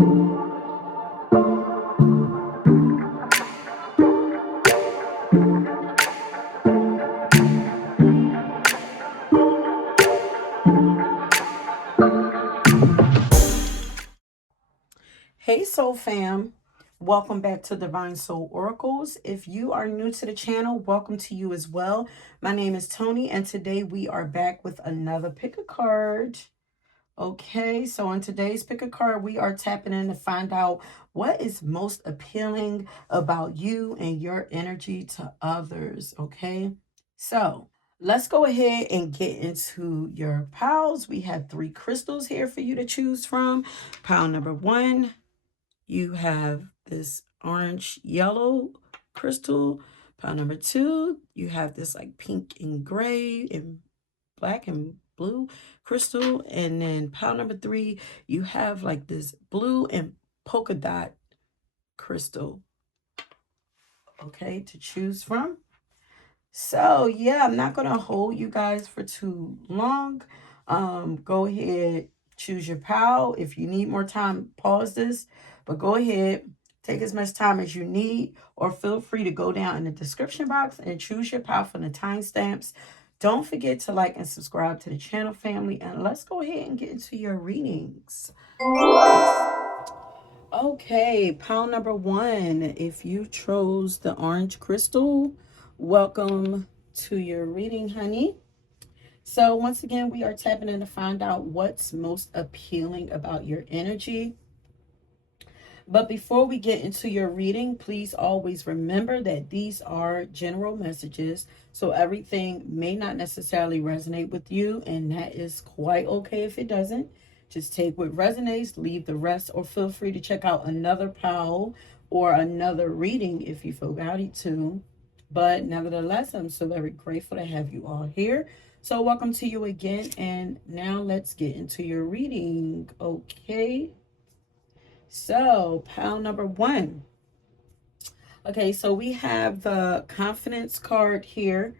Hey Soul Fam, welcome back to Divine Soul Oracles. If you are new to the channel, welcome to you as well. My name is Tony and today we are back with another pick a card. Okay, so on today's pick a card, we are tapping in to find out what is most appealing about you and your energy to others. Okay, so let's go ahead and get into your piles. We have 3 crystals here for you to choose from. Pile number 1. You have this orange yellow crystal. Pile number 2, you have this like pink and gray and black and blue crystal. And then pile number 3, you have like this blue and polka dot crystal. Okay, to choose from. So yeah, I'm not gonna hold you guys for too long. Go ahead, choose your pal. If you need more time, pause this. But go ahead, take as much time as you need, or feel free to go down in the description box and choose your pal from the timestamps. Don't forget to like and subscribe to the channel, family. And let's go ahead and get into your readings. Okay, pile number 1. If you chose the orange crystal, welcome to your reading, honey. So once again, we are tapping in to find out what's most appealing about your energy. But before we get into your reading, please always remember that these are general messages. So everything may not necessarily resonate with you, and that is quite okay if it doesn't. Just take what resonates, leave the rest, or feel free to check out another pile or another reading if you feel guided to. But nevertheless, I'm so very grateful to have you all here. So welcome to you again. And now let's get into your reading. Okay. So pile number 1. Okay, so we have the confidence card here,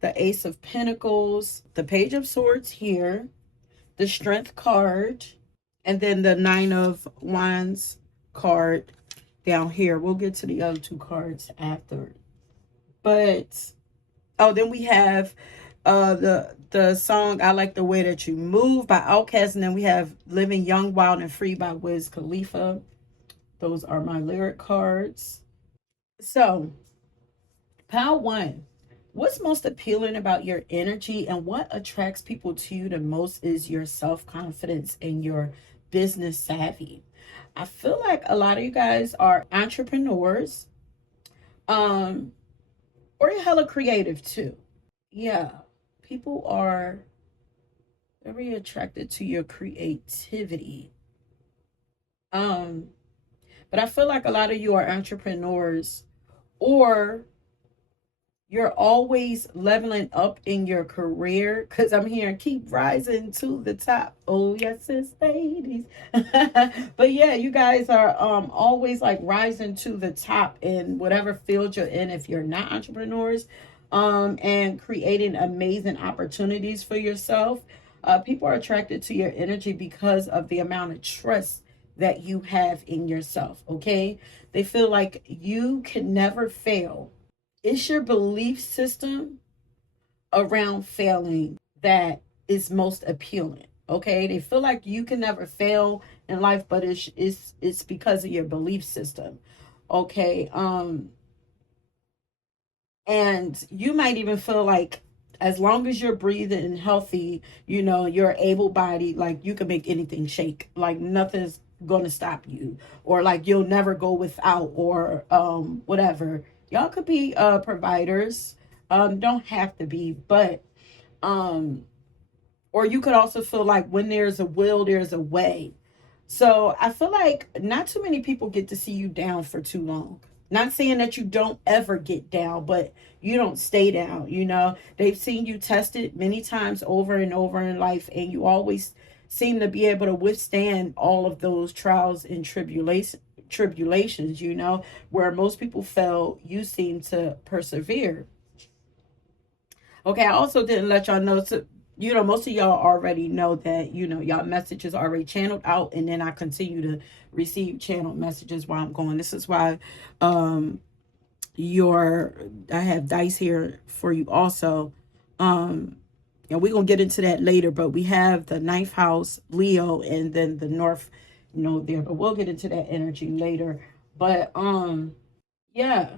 the Ace of Pentacles, the Page of Swords here, the Strength card, and then the Nine of Wands card down here. We'll get to the other 2 cards after. But oh, then we have the song I Like the Way That You Move by Outkast, and then we have Living Young, Wild and Free by Wiz Khalifa. Those are my lyric cards. So, pile 1. What's most appealing about your energy and what attracts people to you the most is your self-confidence and your business savvy. I feel like a lot of you guys are entrepreneurs, or you're hella creative too. Yeah, people are very attracted to your creativity. Um, but I feel like a lot of you are entrepreneurs, or you're always leveling up in your career, because I'm hearing keep rising to the top. Oh yes, it's ladies. But yeah, you guys are always like rising to the top in whatever field you're in if you're not entrepreneurs, and creating amazing opportunities for yourself. People are attracted to your energy because of the amount of trust that you have in yourself. Okay, they feel like you can never fail. It's your belief system around failing that is most appealing. Okay, they feel like you can never fail in life, but it's because of your belief system. Okay, and you might even feel like as long as you're breathing and healthy, you know, you're able bodied, like you can make anything shake, like nothing's gonna stop you, or like you'll never go without, or whatever. Y'all could be providers, don't have to be, but um or you could also feel like when there's a will, there's a way. So I feel like not too many people get to see you down for too long. Not saying that you don't ever get down, but you don't stay down. You know, they've seen you tested many times over and over in life, and you always seem to be able to withstand all of those trials and tribulations, you know, where most people fail, you seem to persevere. Okay, I also didn't let y'all know you know, most of y'all already know that, you know, y'all messages already channeled out, and then I continue to receive channeled messages while I'm going. This is why um your I have dice here for you also. And we're gonna get into that later, but we have the ninth house, Leo, and then the north, you know, there, but we'll get into that energy later. But yeah.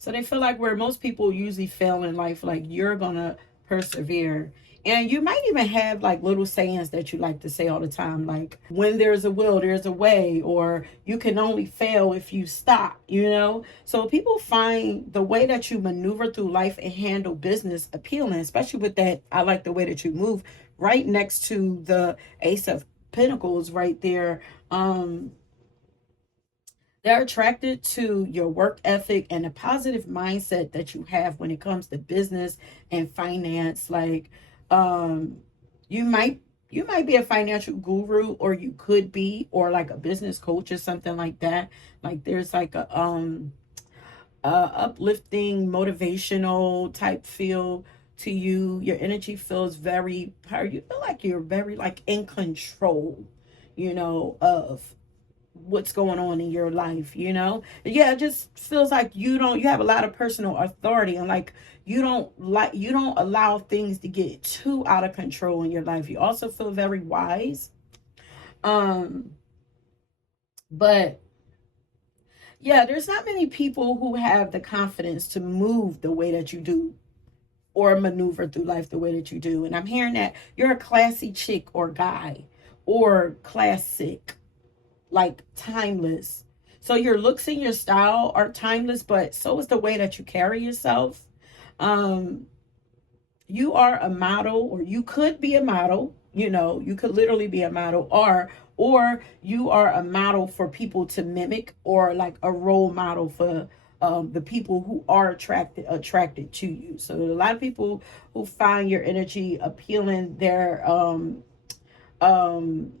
So they feel like where most people usually fail in life, like you're gonna persevere. And you might even have like little sayings that you like to say all the time, like when there's a will, there's a way, or you can only fail if you stop, you know? So people find the way that you maneuver through life and handle business appealing, especially with that. I like the way that you move right next to the Ace of Pentacles right there. They're attracted to your work ethic and the positive mindset that you have when it comes to business and finance. Like, um, you might you might be a financial guru, or you could be, or like a business coach or something like that. Like, there's like a uplifting, motivational type feel to you. Your energy feels very, you feel like you're very like in control, you know, of what's going on in your life, you know. Yeah, it just feels like you have a lot of personal authority, and like you don't allow things to get too out of control in your life. You also feel very wise. um but yeah, there's not many people who have the confidence to move the way that you do, or maneuver through life the way that you do. And I'm hearing that you're a classy chick or guy, or classic, like timeless. So your looks and your style are timeless, but so is the way that you carry yourself. Um, you are a model, or you could be a model, you know, you could literally be a model, or you are a model for people to mimic, or like a role model for the people who are attracted to you. So a lot of people who find your energy appealing, um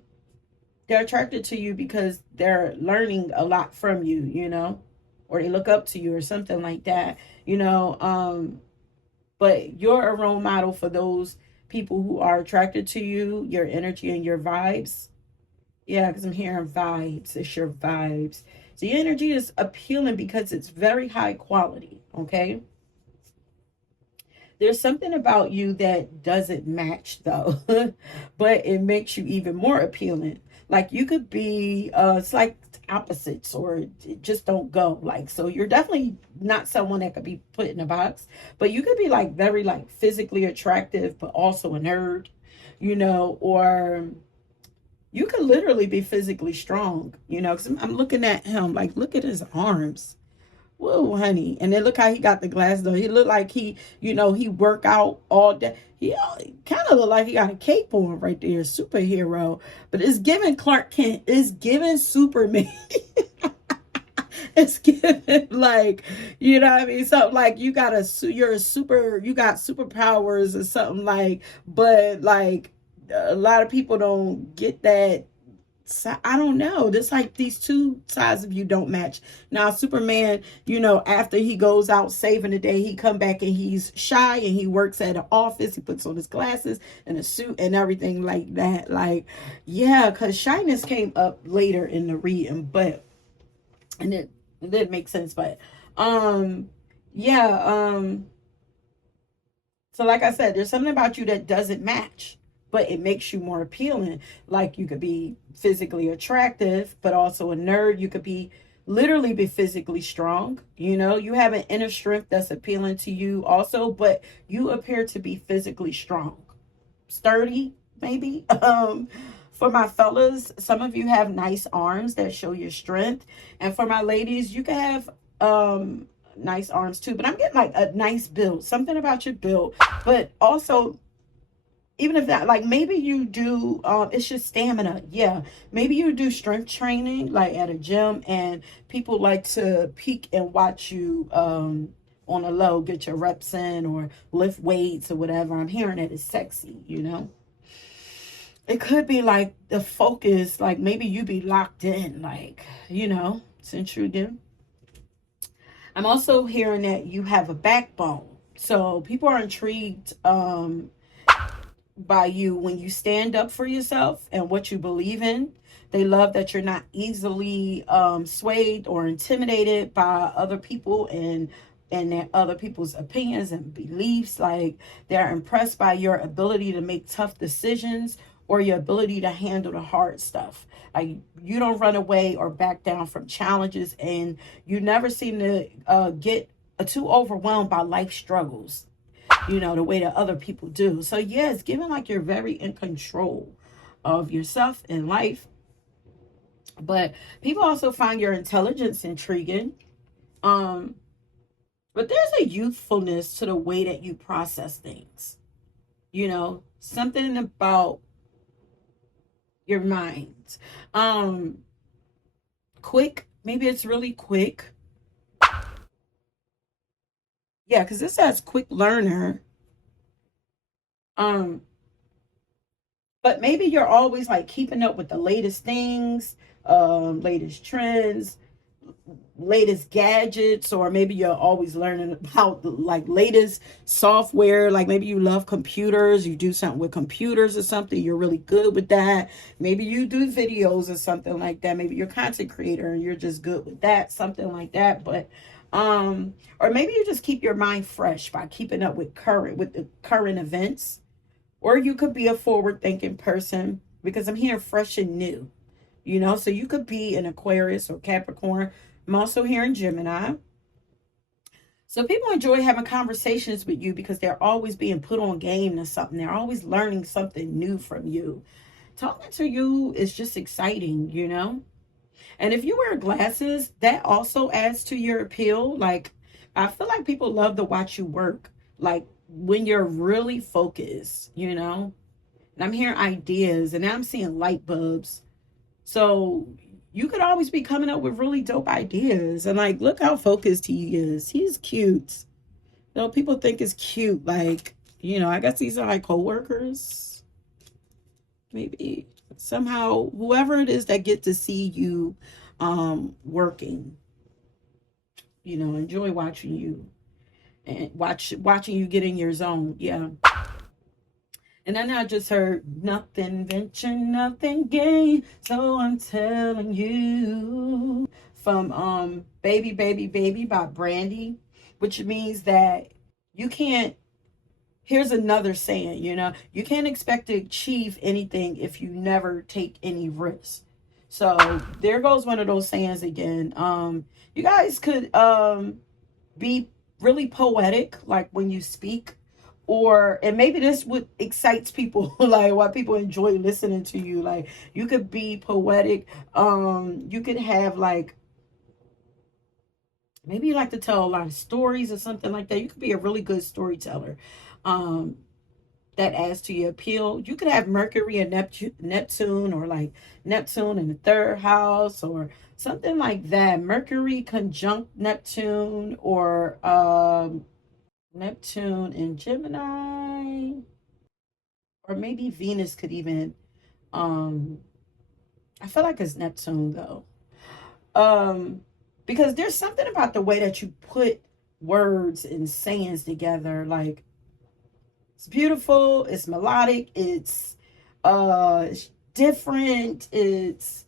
they're attracted to you because they're learning a lot from you, you know, or they look up to you or something like that, you know. But you're a role model for those people who are attracted to you, your energy and your vibes. Yeah, because I'm hearing vibes. It's your vibes. So your energy is appealing because it's very high quality, okay? There's something about you that doesn't match though, but it makes you even more appealing. Like you could be, it's like opposites, or it just don't go. Like, so you're definitely not someone that could be put in a box, but you could be like very like physically attractive, but also a nerd, you know, or you could literally be physically strong, you know, because I'm looking at him, like, look at his arms. Whoa, honey. And then look how he got the glass though. He looked like he, you know, he work out all day. He kind of look like he got a cape on right there, superhero. But it's giving Clark Kent. It's giving Superman. It's giving like, you know what I mean? Something like you're a super, you got superpowers or something like, but like a lot of people don't get that. So I don't know. Just like these two sides of you don't match. Now Superman, you know, after he goes out saving the day, he come back and he's shy, and he works at an office. He puts on his glasses and a suit and everything like that. Like, yeah, because shyness came up later in the reading, but and it didn't make sense. But um, yeah, so, like I said, there's something about you that doesn't match, but it makes you more appealing. Like, you could be physically attractive, but also a nerd. You could be literally be physically strong. You know, you have an inner strength that's appealing to you also, but you appear to be physically strong, sturdy, maybe. For my fellas, some of you have nice arms that show your strength. And for my ladies, you can have nice arms too, but I'm getting like a nice build, something about your build. But also, even if that, like, maybe you do it's just stamina. Yeah, maybe you do strength training like at a gym, and people like to peek and watch you on a low, get your reps in, or lift weights or whatever. I'm hearing that it's sexy, you know. It could be like the focus, like maybe you be locked in, like, you know, since you do. I'm also hearing that you have a backbone. So people are intrigued by you when you stand up for yourself and what you believe in. They love that you're not easily swayed or intimidated by other people and their other people's opinions and beliefs. Like, they're impressed by your ability to make tough decisions or your ability to handle the hard stuff. Like, you don't run away or back down from challenges, and you never seem to get too overwhelmed by life struggles, the way that other people do. So yeah, it's given like you're very in control of yourself in life. But people also find your intelligence intriguing. Um, but there's a youthfulness to the way that you process things. Something about your mind. Um, quick, maybe it's really quick. Yeah, because this says quick learner. Um, but maybe you're always like keeping up with the latest things, latest trends, latest gadgets, or maybe you're always learning about the like latest software. Like, maybe you love computers, you do something with computers or something, you're really good with that. Maybe you do videos or something like that. Maybe you're a content creator and you're just good with that, something like that. But or maybe you just keep your mind fresh by keeping up with the current events. Or you could be a forward thinking person, because I'm hearing fresh and new. So you could be an Aquarius or Capricorn. I'm also hearing Gemini. So people enjoy having conversations with you because they're always being put on game to something. They're always learning something new from you. Talking to you is just exciting. And if you wear glasses, that also adds to your appeal. Like, I feel like people love to watch you work. Like, when you're really focused. And I'm hearing ideas, and now I'm seeing light bulbs. So you could always be coming up with really dope ideas. And like, look how focused he is. He's cute. People think it's cute. Like, I guess these are like coworkers. Maybe somehow whoever it is that get to see you working, enjoy watching you and watching you get in your zone. Yeah. And then I just heard nothing venture, nothing gain. So I'm telling you, from Baby Baby Baby by Brandy, which means that you can't, here's another saying, you can't expect to achieve anything if you never take any risks. So there goes one of those sayings again. You guys could be really poetic, like when you speak, or and maybe this would excites people like why people enjoy listening to you. Like, you could be poetic. You could have like, maybe you like to tell a lot of stories or something like that. You could be a really good storyteller. um that adds to your appeal. You could have Mercury and Neptune, or like Neptune in the third house, or something like that. Mercury conjunct Neptune, or Neptune in Gemini, or maybe Venus could even. Um, I feel like it's Neptune though, um, because there's something about the way that you put words and sayings together. Like, it's beautiful, it's melodic, it's different, it's,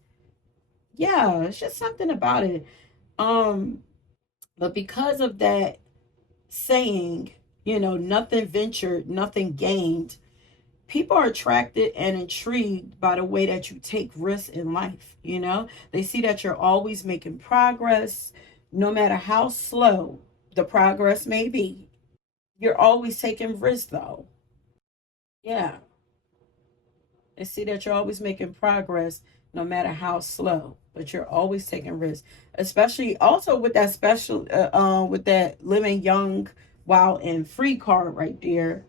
yeah, it's just something about it. Um, but because of that saying, nothing ventured, nothing gained, people are attracted and intrigued by the way that you take risks in life. They see that you're always making progress, no matter how slow the progress may be. You're always taking risks though. Yeah. They see that you're always making progress, no matter how slow, but you're always taking risks. Especially also with that special, with that living young, wild, and free card right there.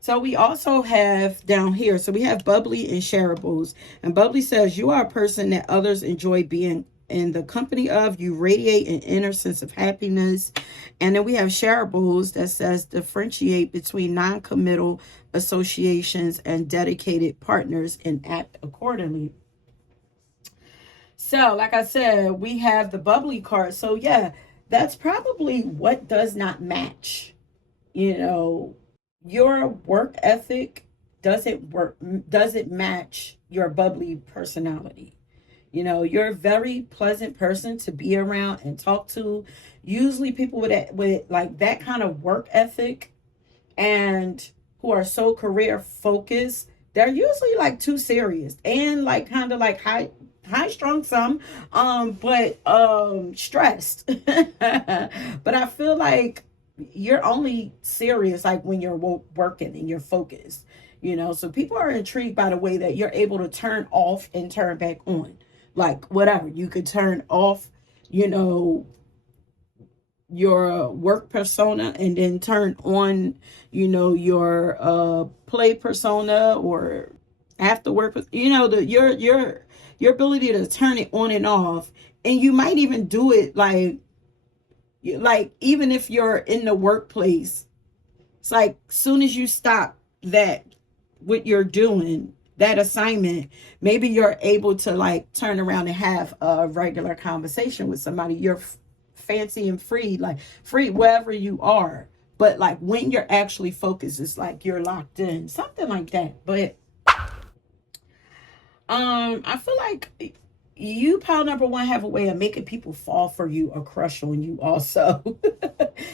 So we also have down here, so we have bubbly and shareables. And bubbly says, you are a person that others enjoy being in the company of. You radiate an inner sense of happiness. And then we have shareables that says, differentiate between non-committal associations and dedicated partners and act accordingly. So like I said, we have the bubbly card. So yeah, that's probably what does not match, you know your work ethic doesn't match your bubbly personality. You're a very pleasant person to be around and talk to. Usually people with like that kind of work ethic and who are so career focused, they're usually like too serious and like kind of like high strung some, but stressed. But I feel like you're only serious like when you're working and you're focused. So people are intrigued by the way that you're able to turn off and turn back on, like whatever you could turn off, you know your work persona, and then turn on, your play persona, or after work, your ability to turn it on and off. And you might even do it like even if you're in the workplace, it's like soon as you stop that what you're doing, that assignment, maybe you're able to like turn around and have a regular conversation with somebody. You're fancy and free, like free wherever you are. But like when you're actually focused, it's like you're locked in, something like that. But I feel like you, pile number one, have a way of making people fall for you or crush on you also.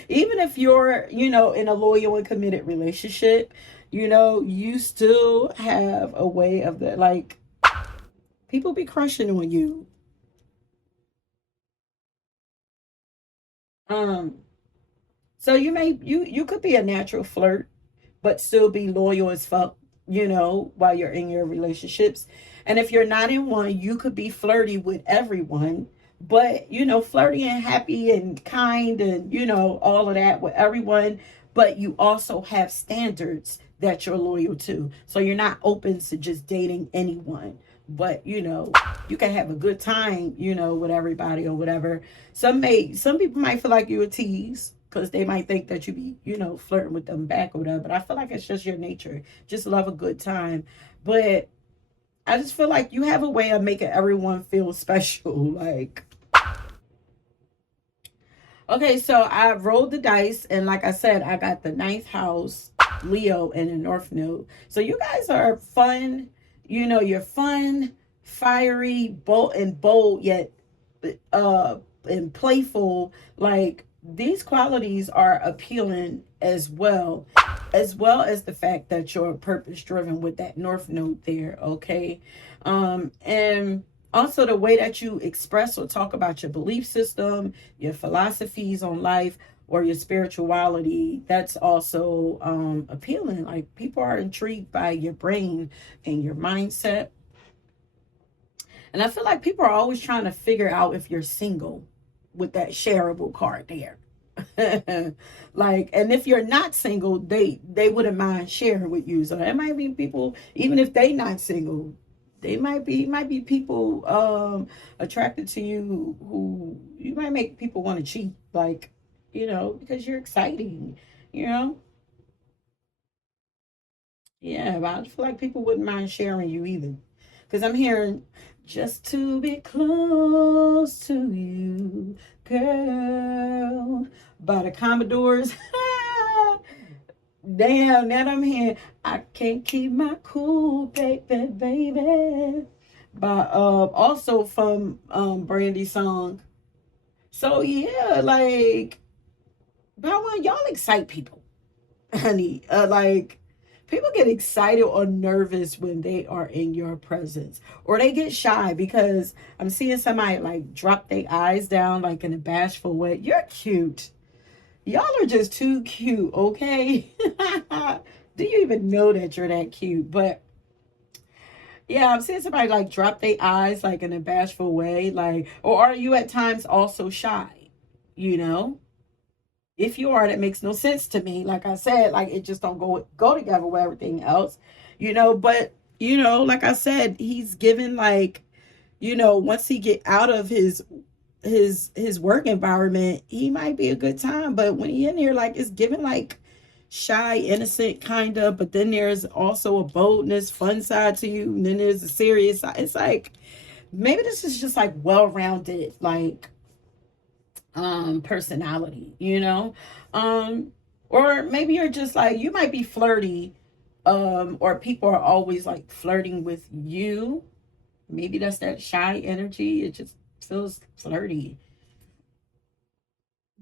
Even if you're, in a loyal and committed relationship, you still have a way of that. Like people be crushing on you. Um, so you could be a natural flirt, but still be loyal as fuck, while you're in your relationships. And if you're not in one, you could be flirty with everyone, but, flirty and happy and kind and, all of that with everyone. But you also have standards that you're loyal to. So you're not open to just dating anyone. But, you can have a good time, with everybody or whatever. Some people might feel like you're a tease because they might think that you be, flirting with them back or whatever. But I feel like it's just your nature. Just love a good time. But I just feel like you have a way of making everyone feel special. Like, okay, so I rolled the dice, and like I said, I got the ninth house, Leo, and the North Node. So you guys are fun. You're fun, fiery, bold, yet uh and playful. Like these qualities are appealing as well as the fact that you're purpose driven with that North Node there. Okay. And also the way that you express or talk about your belief system, your philosophies on life, or your spirituality, that's also appealing. Like people are intrigued by your brain and your mindset. And I feel like people are always trying to figure out if you're single with that shareable card there. Like, and if you're not single, they wouldn't mind sharing with you. So there might be people, even if they not single, they might be people attracted to you who you might make people want to cheat, like, because you're exciting, you know. Yeah, but I feel like people wouldn't mind sharing you either. Because I'm hearing just to be close to you, girl, by the Commodores. Damn, now I'm hearing I can't keep my cool, baby, baby. By also from Brandy's song. So yeah, like, but I want y'all excite people. Honey, like people get excited or nervous when they are in your presence, or they get shy because I'm seeing somebody like drop their eyes down like in a bashful way. You're cute. Y'all are just too cute, okay? Do you even know that you're that cute? But yeah, I'm seeing somebody like drop their eyes like in a bashful way, like, or are you at times also shy? You know? If you are, that makes no sense to me. Like I said, like it just don't go together with everything else, but like I said, he's given like, once he get out of his work environment, he might be a good time. But when he in here, like it's given like shy, innocent kind of, but then there's also a boldness, fun side to you, and then there's a serious side. It's like maybe this is just like well-rounded, like personality. Um Or maybe you're just like, you might be flirty, or people are always like flirting with you. Maybe that's that shy energy. It just feels flirty.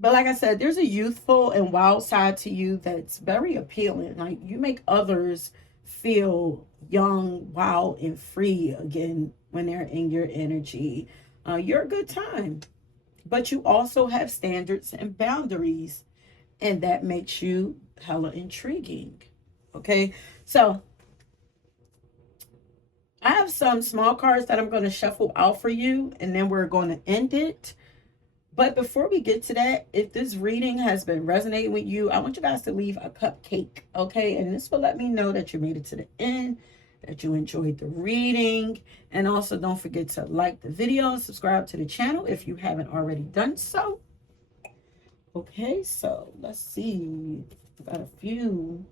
But like I said, there's a youthful and wild side to you that's very appealing. Like, you make others feel young, wild, and free again when they're in your energy. You're a good time, but you also have standards and boundaries, and that makes you hella intriguing. Okay, so I have some small cards that I'm going to shuffle out for you, and then we're going to end it. But before we get to that, if this reading has been resonating with you, I want you guys to leave a cupcake, okay? And this will let me know that you made it to the end, that you enjoyed the reading. And also, don't forget to like the video and subscribe to the channel if you haven't already done so. Okay, so let's see. I've got a few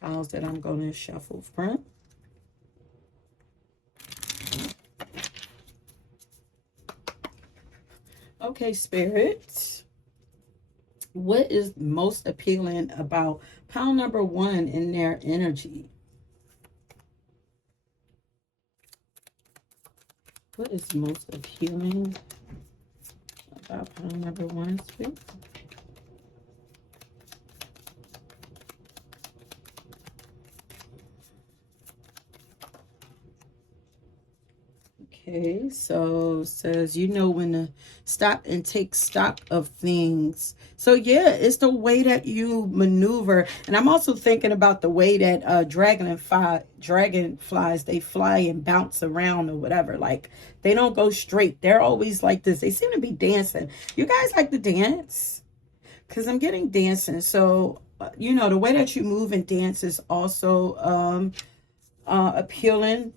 piles that I'm going to shuffle from. Okay, Spirit. What is most appealing about pile number one in their energy? What is most appealing about pile number one, Spirit? Okay, so it says, you know when to stop and take stock of things. So yeah, it's the way that you maneuver. And I'm also thinking about the way that dragonflies, they fly and bounce around or whatever. Like, they don't go straight. They're always like this. They seem to be dancing. You guys like to dance? Because I'm getting dancing. So, you know, the way that you move and dance is also appealing.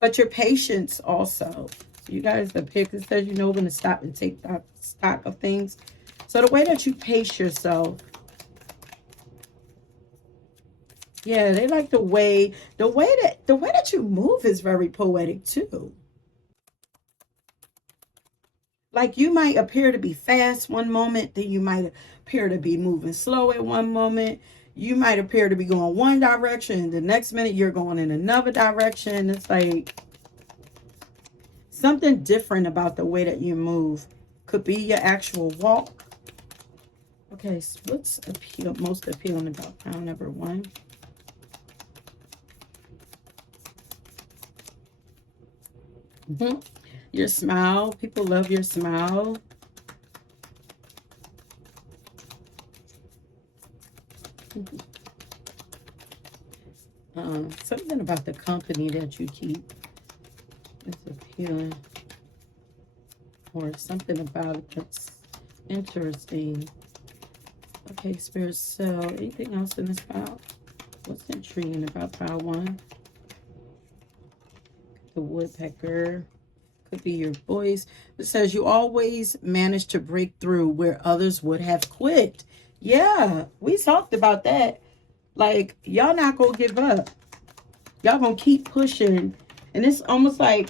But your patience also. So you guys, the pick says, you know when to stop and take stock of things. So the way that you pace yourself. Yeah, they like the way that you move is very poetic too. Like, you might appear to be fast one moment, then you might appear to be moving slow at one moment. You might appear to be going one direction, the next minute you're going in another direction. It's like something different about the way that you move. Could be your actual walk. Okay, so what's most appealing about pile number one? Your smile. People love your smile. Something about the company that you keep is appealing. Or something about it that's interesting. Okay, Spirit. So, anything else in this pile? What's intriguing about pile one? The woodpecker. Could be your voice. It says you always manage to break through where others would have quit. Yeah, we talked about that. Like, y'all not gonna give up. Y'all gonna keep pushing. And it's almost like,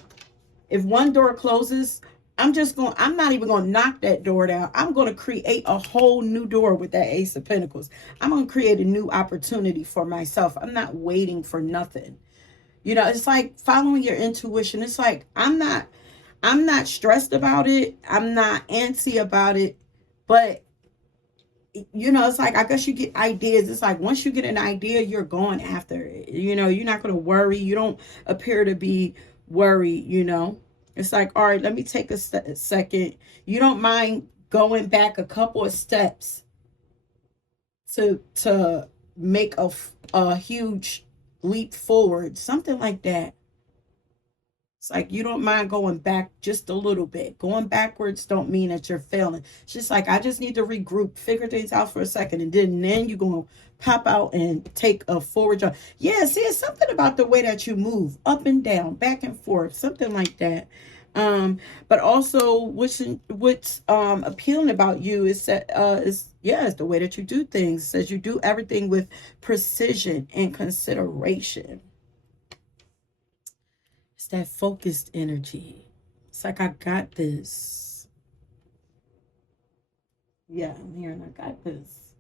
if one door closes, I'm not even gonna knock that door down. I'm gonna create a whole new door with that Ace of Pentacles. I'm gonna create a new opportunity for myself. I'm not waiting for nothing. You know, it's like following your intuition. It's like, I'm not stressed about it. I'm not antsy about it. But, you know, it's like, I guess you get ideas. It's like, once you get an idea, you're going after it. You know, you're not going to worry. You don't appear to be worried, you know. It's like, all right, let me take a second. You don't mind going back a couple of steps to make a huge leap forward. Something like that. It's like, you don't mind going back just a little bit. Going backwards don't mean that you're failing. It's just like, I just need to regroup, figure things out for a second, and then you're going to pop out and take a forward jump. Yeah, see, it's something about the way that you move up and down, back and forth, something like that. But also, what's appealing about you is that it's the way that you do things. It says you do everything with precision and consideration. It's that focused energy. It's like, I got this. Yeah, I'm hearing I got this.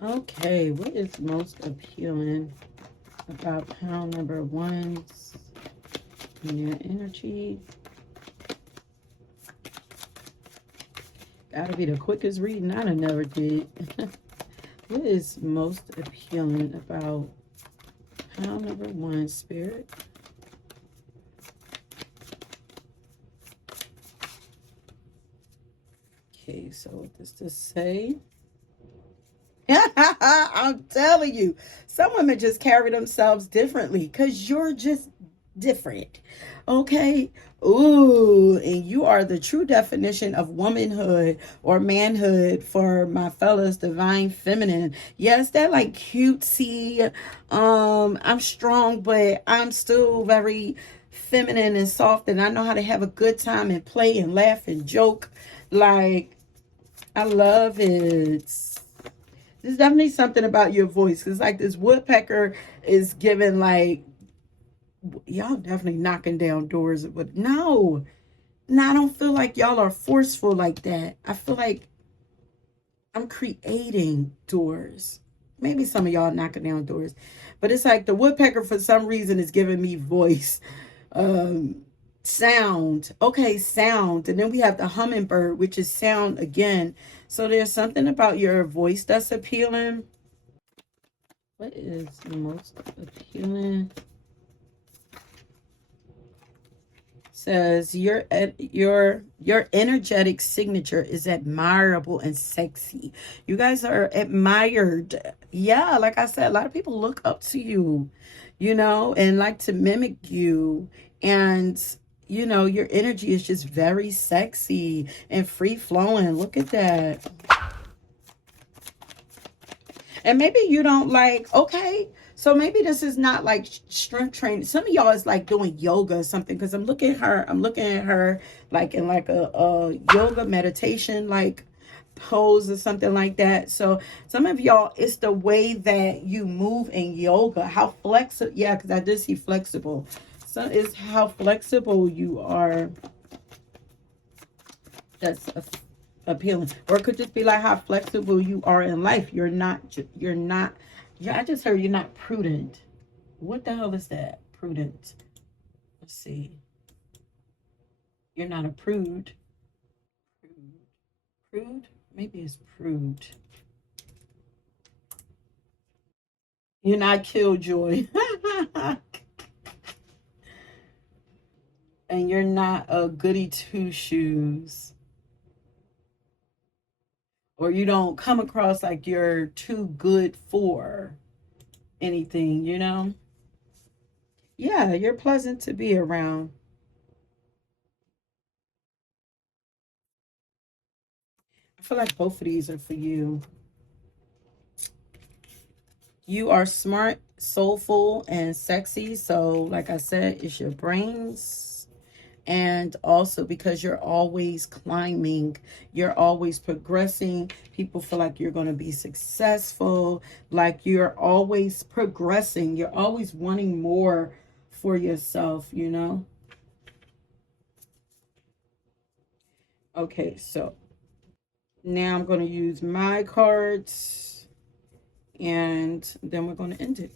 Okay, what is most appealing about pound number one's in your energy? Gotta be the quickest reading I done never did. What is most appealing about pound number one, Spirit? Okay, so what does this say? I'm telling you, some women just carry themselves differently because you're just different. Okay. Ooh, and you are the true definition of womanhood or manhood for my fellas, divine feminine. Yes, that like cutesy. I'm strong, but I'm still very feminine and soft, and I know how to have a good time and play and laugh and joke. Like, I love it. There's definitely something about your voice. It's like this woodpecker is giving like, y'all definitely knocking down doors. But no, I don't feel like y'all are forceful like that. I feel like I'm creating doors. Maybe some of y'all knocking down doors. But it's like the woodpecker for some reason is giving me voice. Um, Sound. Okay, sound. And then we have the hummingbird, which is sound again. So there's something about your voice that's appealing. What is most appealing? Says your energetic signature is admirable and sexy. You guys are admired. Yeah, like I said, a lot of people look up to you, and like to mimic you. And your energy is just very sexy and free flowing. Look at that. And maybe you don't like, okay, so maybe this is not like strength training. Some of y'all is like doing yoga or something, because I'm looking at her like in like a yoga meditation like pose or something like that. So some of y'all, it's the way that you move in yoga, how flexible. Yeah, because I did see flexible. So it's how flexible you are. That's appealing. Or it could just be like how flexible you are in life. You're not yeah, I just heard you're not prudent. What the hell is that? Prudent. Let's see. You're not a prude. Prude. Maybe it's prude. You're not killjoy. And you're not a goody two shoes. Or you don't come across like you're too good for anything. Yeah, you're pleasant to be around. I feel like both of these are for you. You are smart, soulful, and sexy. So, like I said, it's your brains. And also because you're always climbing, you're always progressing. People feel like you're going to be successful, like you're always progressing. You're always wanting more for yourself. Okay, so now I'm going to use my cards and then we're going to end it.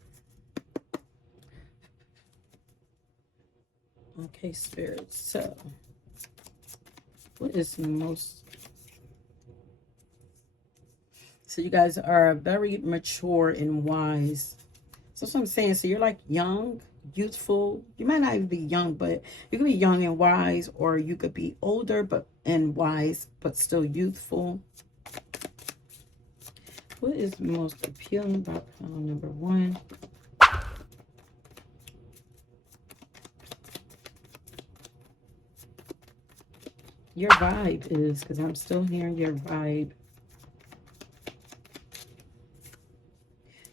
Okay, Spirit. So, what is most? So, you guys are very mature and wise. So, that's what I'm saying. So, you're like young, youthful. You might not even be young, but you could be young and wise, or you could be older but and wise, but still youthful. What is most appealing about pound number one? Your vibe is, because I'm still hearing your vibe.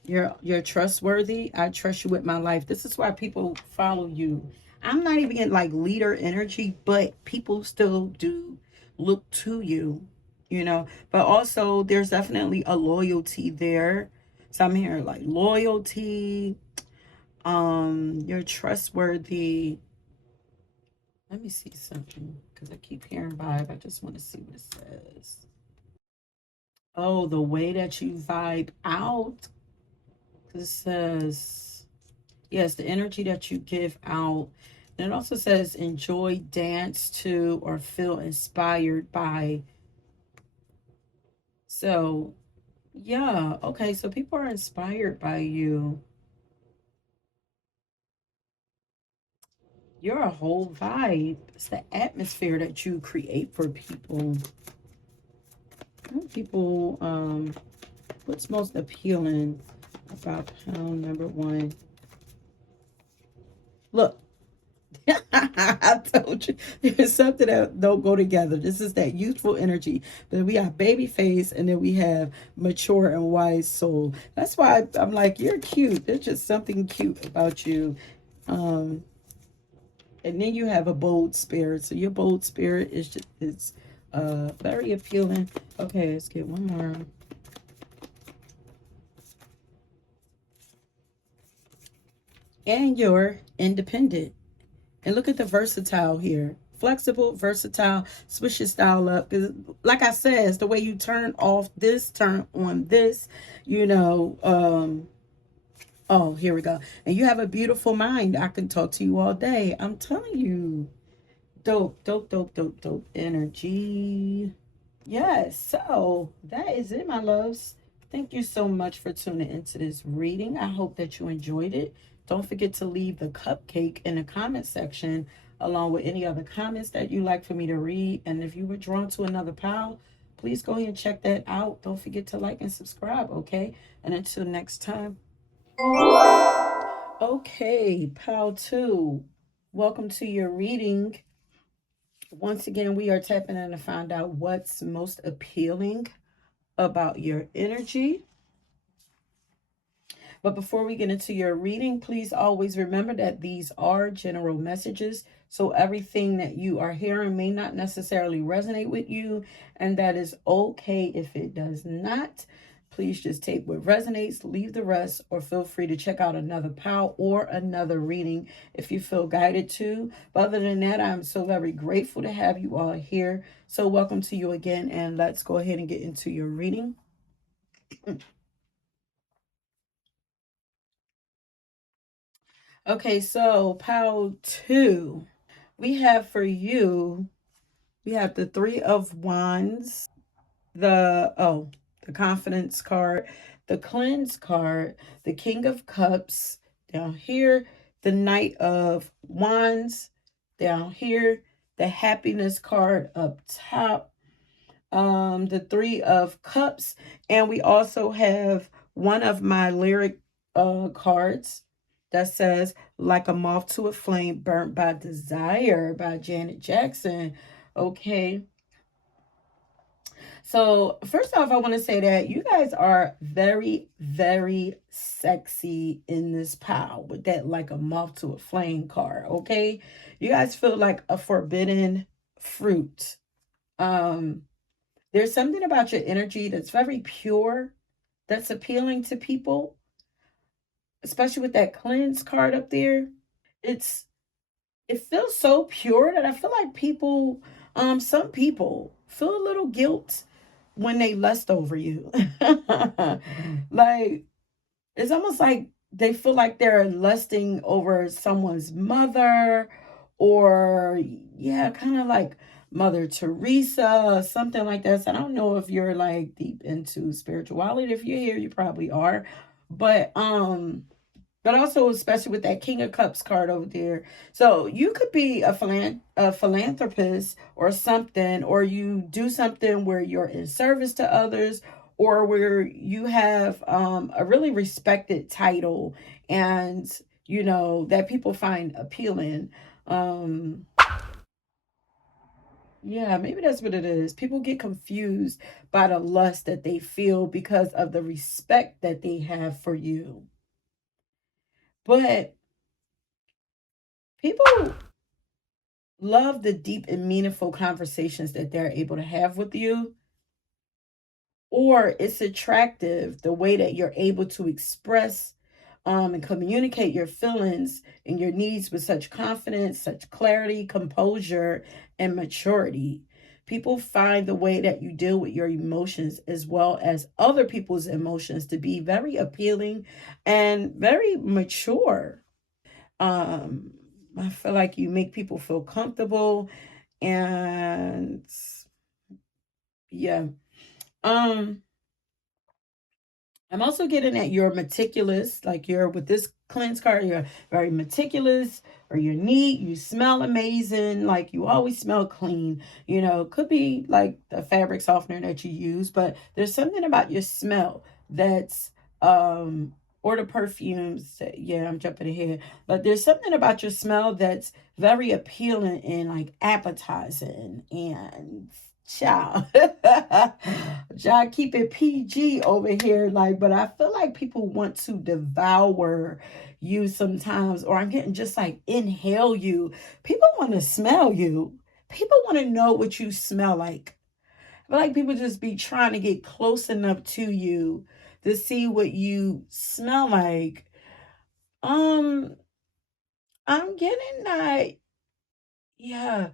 You're trustworthy. I trust you with my life. This is why people follow you. I'm not even in like leader energy, but people still do look to you. But also there's definitely a loyalty there. So I'm hearing like loyalty. You're trustworthy. Let me see something. because I keep hearing vibe. I just want to see what it says. Oh, the way that you vibe out. It says, yes, the energy that you give out. And it also says enjoy, dance to, or feel inspired by. So, yeah, okay, so people are inspired by you. You're a whole vibe. It's the atmosphere that you create for people. People, what's most appealing about pound number one? Look, I told you there's something that don't go together. This is that youthful energy. Then we have baby face, and then we have mature and wise soul. That's why I'm like, you're cute. There's just something cute about you. Um, and then you have a bold spirit. So your bold spirit is just very appealing. Okay, let's get one more. And you're independent. And look at the versatile here. Flexible, versatile, switch your style up. Because like I said, it's the way you turn off this, turn on this, you know. Oh, here we go. And you have a beautiful mind. I can talk to you all day. I'm telling you. Dope, dope, dope, dope, dope energy. Yes, so that is it, my loves. Thank you so much for tuning into this reading. I hope that you enjoyed it. Don't forget to leave the cupcake in the comment section, along with any other comments that you like for me to read. And if you were drawn to another pile, please go ahead and check that out. Don't forget to like and subscribe, okay? And until next time. Okay, pile two. Welcome to your reading. Once again, we are tapping in to find out what's most appealing about your energy. But before we get into your reading, please always remember that these are general messages. So everything that you are hearing may not necessarily resonate with you, and that is okay if it does not. Please just take what resonates, leave the rest, or feel free to check out another pile or another reading if you feel guided to. But other than that, I'm so very grateful to have you all here. So welcome to you again, and let's go ahead and get into your reading. Okay, so pile two, we have for you, we have the Three of Wands, the Confidence card, the Cleanse card, the King of Cups down here, the Knight of Wands down here, the Happiness card up top, the Three of Cups, and we also have one of my lyric cards that says like a moth to a flame burnt by desire by Janet Jackson. Okay, so first off, I want to say that you guys are very, very sexy in this pile with that like a moth to a flame card. Okay, you guys feel like a forbidden fruit. um there's something about your energy that's very pure, that's appealing to people, especially with that cleanse card up there. It's it feels so pure that I feel like people, some people feel a little guilt when they lust over you. Like it's almost like they feel like they're lusting over someone's mother, or yeah, kind of like Mother Teresa, something like that. So I don't know if you're like deep into spirituality. If you're here, you probably are. But but also especially with that King of Cups card over there. So you could be a philanthropist or something, or you do something where you're in service to others, or where you have a really respected title, and you know that people find appealing. Um, yeah, maybe that's what it is. People get confused by the lust that they feel because of the respect that they have for you. But people love the deep and meaningful conversations that they're able to have with you, or it's attractive the way that you're able to express and communicate your feelings and your needs with such confidence, such clarity, composure, and maturity. People find the way that you deal with your emotions as well as other people's emotions to be very appealing and very mature. Um, I feel like you make people feel comfortable, and yeah. Um, I'm also getting at you're meticulous, like you're with this cleanse card, you're very meticulous or you're neat, you smell amazing, like you always smell clean. You know, it could be like the fabric softener that you use, but there's something about your smell that's or the perfumes. Yeah, I'm jumping ahead. But there's something about your smell that's very appealing and like appetizing and child. Child, keep it PG over here. Like, but I feel like people want to devour you sometimes, or I'm getting just like inhale you. People want to smell you. People want to know what you smell like. I feel like people just be trying to get close enough to you to see what you smell like. Um, I'm getting that, yeah.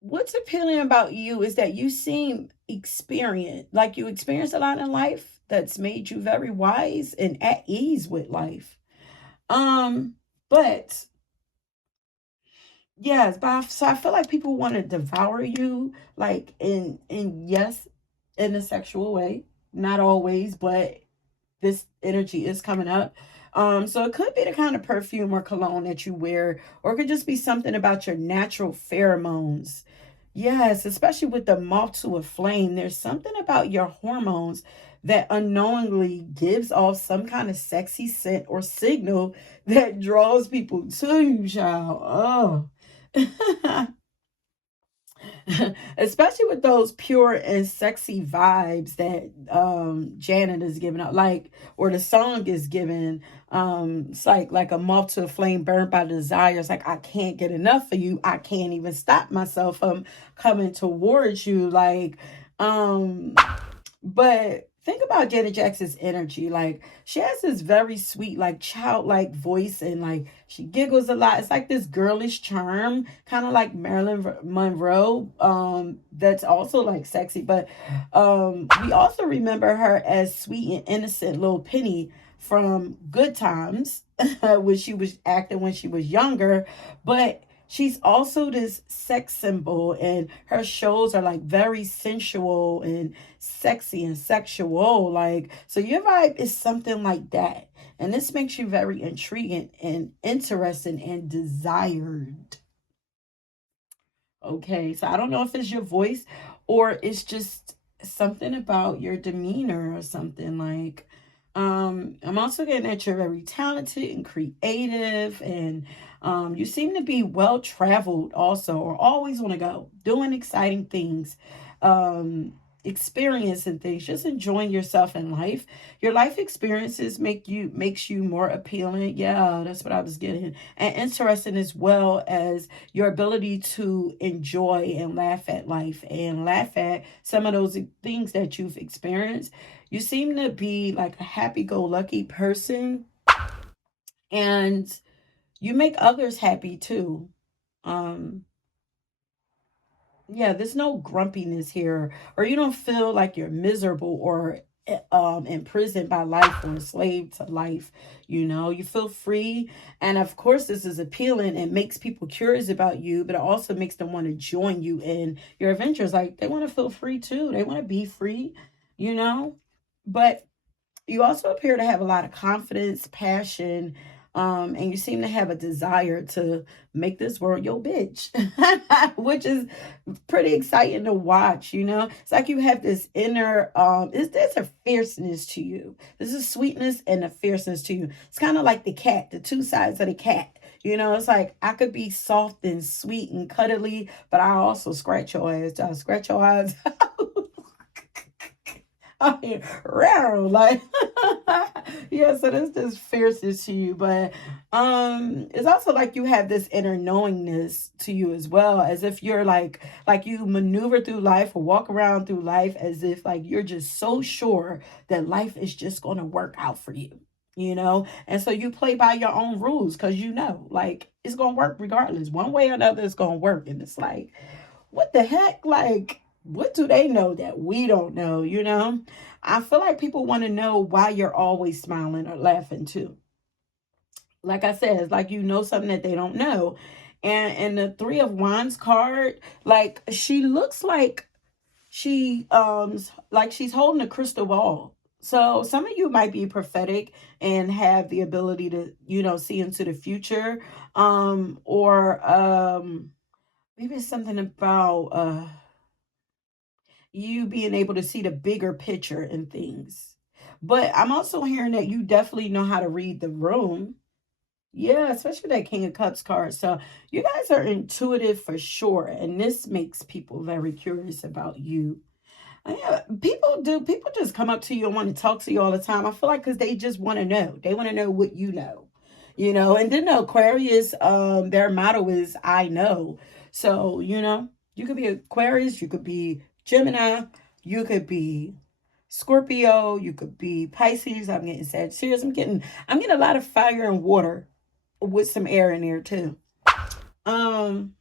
What's appealing about you is that you seem experienced, like you experienced a lot in life that's made you very wise and at ease with life. Um, but yes, so I feel like people want to devour you, like in yes, in a sexual way, not always, but this energy is coming up. So it could be the kind of perfume or cologne that you wear, or it could just be something about your natural pheromones. Yes, especially with the moth to a flame, there's something about your hormones that unknowingly gives off some kind of sexy scent or signal that draws people to you, child. Oh. Especially with those pure and sexy vibes that Janet is giving out, like, or the song is giving. It's like a moth to a flame burned by desire. It's like I can't get enough of you. I can't even stop myself from coming towards you. Like, um but think about Janet Jackson's energy. Like she has this very sweet, like childlike voice, and like she giggles a lot. It's like this girlish charm, kind of like Marilyn Monroe. That's also like sexy. But we also remember her as sweet and innocent little Penny from Good Times, when she was acting when she was younger. But she's also this sex symbol, and her shows are like very sensual and sexy and sexual. Like, so your vibe is something like that. And this makes you very intriguing and interesting and desired. Okay, so I don't know if it's your voice or it's just something about your demeanor or something like. I'm also getting that you're very talented and creative, and you seem to be well traveled also, or always want to go doing exciting things, experiencing things, just enjoying yourself in life. Your life experiences makes you more appealing. Yeah, that's what I was getting, and interesting, as well as your ability to enjoy and laugh at life and laugh at some of those things that you've experienced. You seem to be like a happy-go-lucky person, and you make others happy too. Um, yeah, there's no grumpiness here, or you don't feel like you're miserable or imprisoned by life or enslaved to life. You know, you feel free, and of course this is appealing and makes people curious about you, but it also makes them want to join you in your adventures. Like they want to feel free too, they want to be free, you know. But you also appear to have a lot of confidence, passion, and you seem to have a desire to make this world your bitch, which is pretty exciting to watch. You know, it's like you have this inner, there's a fierceness to you. There's a sweetness and a fierceness to you. It's kind of like the cat, the two sides of the cat. You know, it's like I could be soft and sweet and cuddly, but I also scratch your ass. I scratch your eyes. I mean, rare, like yeah, so there's this fierceness to you, but it's also like you have this inner knowingness to you as well, as if you're like you maneuver through life or walk around through life as if like you're just so sure that life is just gonna work out for you. And so you play by your own rules because like it's gonna work regardless. One way or another, it's gonna work. And it's like, what the heck? Like, what do they know that we don't know? I feel like people want to know why you're always smiling or laughing too. Like I said, it's like something that they don't know. And the Three of Wands card, like she looks like she's holding a crystal ball. So some of you might be prophetic and have the ability to see into the future, or maybe it's something about you being able to see the bigger picture in things. But I'm also hearing that you definitely know how to read the room. Yeah, especially that King of Cups card. So you guys are intuitive for sure, and this makes people very curious about you. Yeah, people just come up to you and want to talk to you all the time. I feel like because they just want to know. They want to know what you know. And then the Aquarius, their motto is I know. So, you could be Aquarius, you could be Gemini, you could be Scorpio, you could be Pisces. I'm getting Sagittarius. I'm getting a lot of fire and water with some air in there too. Um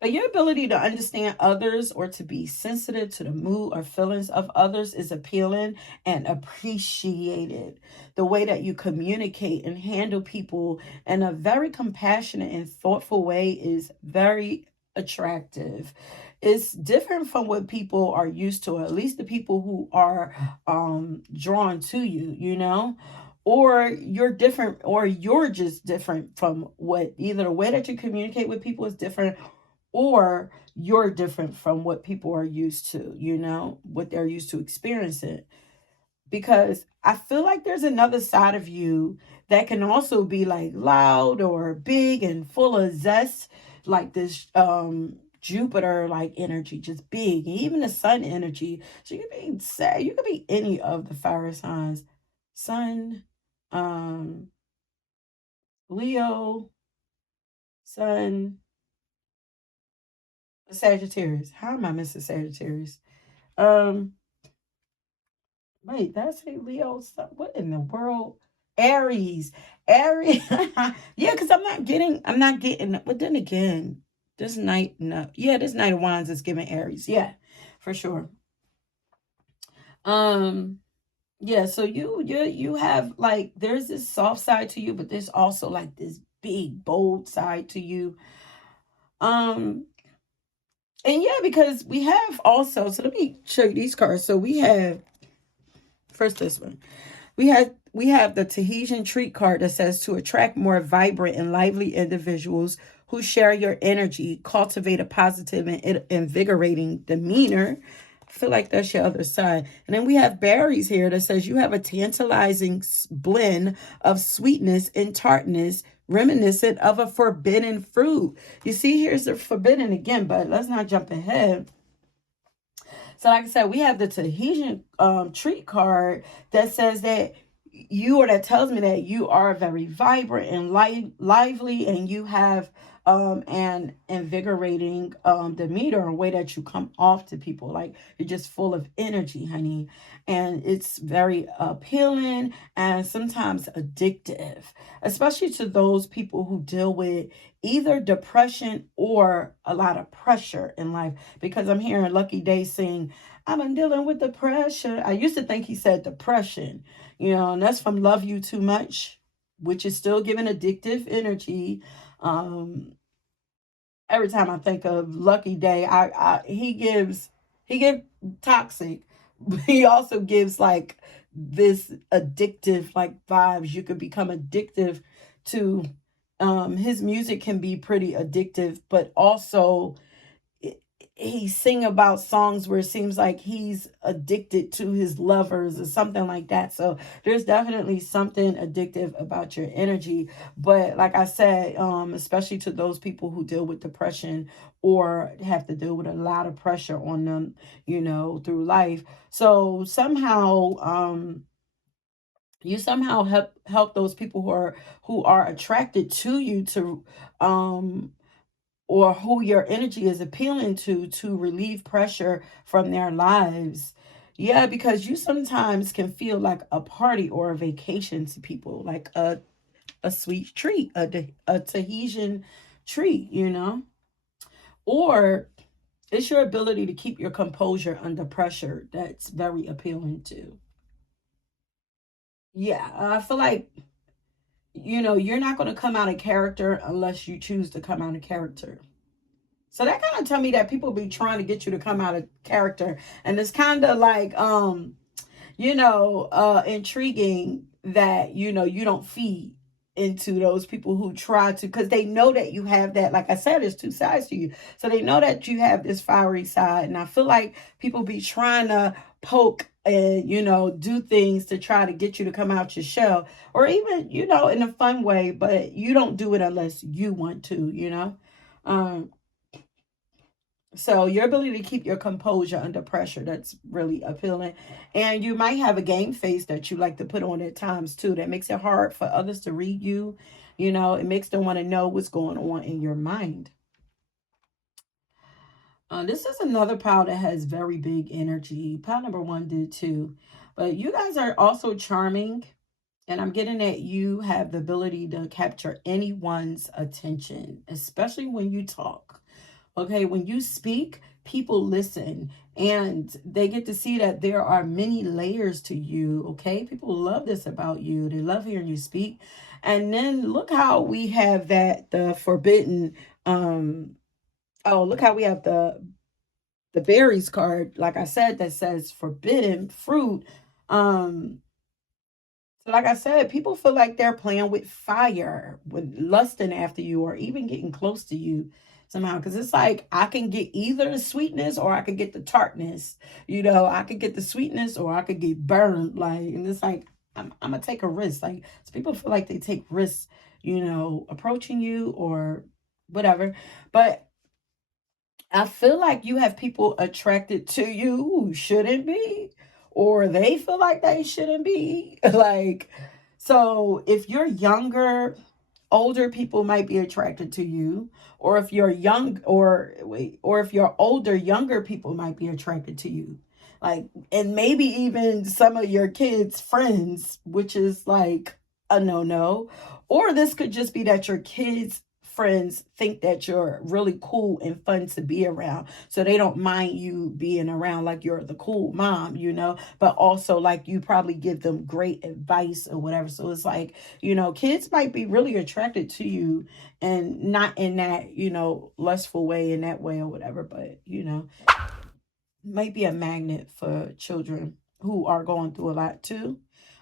But your ability to understand others or to be sensitive to the mood or feelings of others is appealing and appreciated. The way that you communicate and handle people in a very compassionate and thoughtful way is very attractive. It's different from what people are used to, or at least the people who are drawn to you. Or you're just different from what either the way that you communicate with people is different, or you're different from what people are used to, what they're used to experiencing. Because I feel like there's another side of you that can also be like loud or big and full of zest, like this Jupiter like energy, just big, and even the sun energy. So you could be sad, you could be any of the fire signs. Sun, um, Leo, Sun, Sagittarius. How am I missing Sagittarius? Um, Wait, that's a Leo. What in the world? Aries. Aries. Yeah, because I'm not getting, but then again, this night, no. Yeah, this Knight of Wands is giving Aries. Yeah, for sure. Um, yeah, so you have like there's this soft side to you, but there's also like this big, bold side to you. Um, and yeah, because we have also, so let me show you these cards. So we have first this one. We have the Tahitian treat card that says to attract more vibrant and lively individuals who share your energy, cultivate a positive and invigorating demeanor. I feel like that's your other side. And then we have berries here that says you have a tantalizing blend of sweetness and tartness reminiscent of a forbidden fruit. You see, here's the forbidden again, but let's not jump ahead. So, like I said, we have the Tahitian treat card that says that that tells me that you are very vibrant and lively, and you have an invigorating demeanor, a way that you come off to people. Like you're just full of energy, honey. And it's very appealing and sometimes addictive, especially to those people who deal with either depression or a lot of pressure in life, because I'm hearing Lucky Day sing, I've been dealing with depression. I used to think he said depression, and that's from Love You Too Much, which is still giving addictive energy. Um, every time I think of Lucky Day, he gives toxic. He also gives like this addictive like vibes. You could become addictive to his music can be pretty addictive, but also he sing about songs where it seems like he's addicted to his lovers or something like that. So there's definitely something addictive about your energy. But like I said, especially to those people who deal with depression or have to deal with a lot of pressure on them, through life. So somehow, you somehow help those people who are attracted to you to or who your energy is appealing to relieve pressure from their lives. Yeah, because you sometimes can feel like a party or a vacation to people, like a sweet treat, a Tahitian treat, you know? Or it's your ability to keep your composure under pressure that's very appealing too. Yeah, I feel like, you're not going to come out of character unless you choose to come out of character. So that kind of tell me that people be trying to get you to come out of character. And it's kind of like, intriguing that, you don't feed into those people who try to, because they know that you have that. Like I said, there's two sides to you. So they know that you have this fiery side. And I feel like people be trying to poke and, do things to try to get you to come out your shell, or even, in a fun way, but you don't do it unless you want to. Um, so your ability to keep your composure under pressure, that's really appealing. And you might have a game face that you like to put on at times too. That makes it hard for others to read you. It makes them want to know what's going on in your mind. This is another pile that has very big energy. Pile number one did too. But you guys are also charming. And I'm getting that you have the ability to capture anyone's attention, especially when you talk. Okay, when you speak, people listen and they get to see that there are many layers to you. Okay, people love this about you, they love hearing you speak. And then look how we have that the forbidden, oh, look how we have the berries card, like I said, that says forbidden fruit. So like I said, people feel like they're playing with fire, with lusting after you, or even getting close to you somehow. Because it's like I can get either the sweetness or I could get the tartness. I could get the sweetness or I could get burned. Like, and it's like I'm gonna take a risk. Like, so people feel like they take risks, approaching you or whatever. But I feel like you have people attracted to you who shouldn't be, or they feel like they shouldn't be. Like, so if you're younger, older people might be attracted to you, or if you're young, or wait, or if you're older, younger people might be attracted to you. Like, and maybe even some of your kids' friends, which is like a no. Or this could just be that your kids' friends think that you're really cool and fun to be around. So they don't mind you being around, like you're the cool mom, but also like you probably give them great advice or whatever. So it's like, kids might be really attracted to you and not in that, lustful way, in that way or whatever, but, might be a magnet for children who are going through a lot too.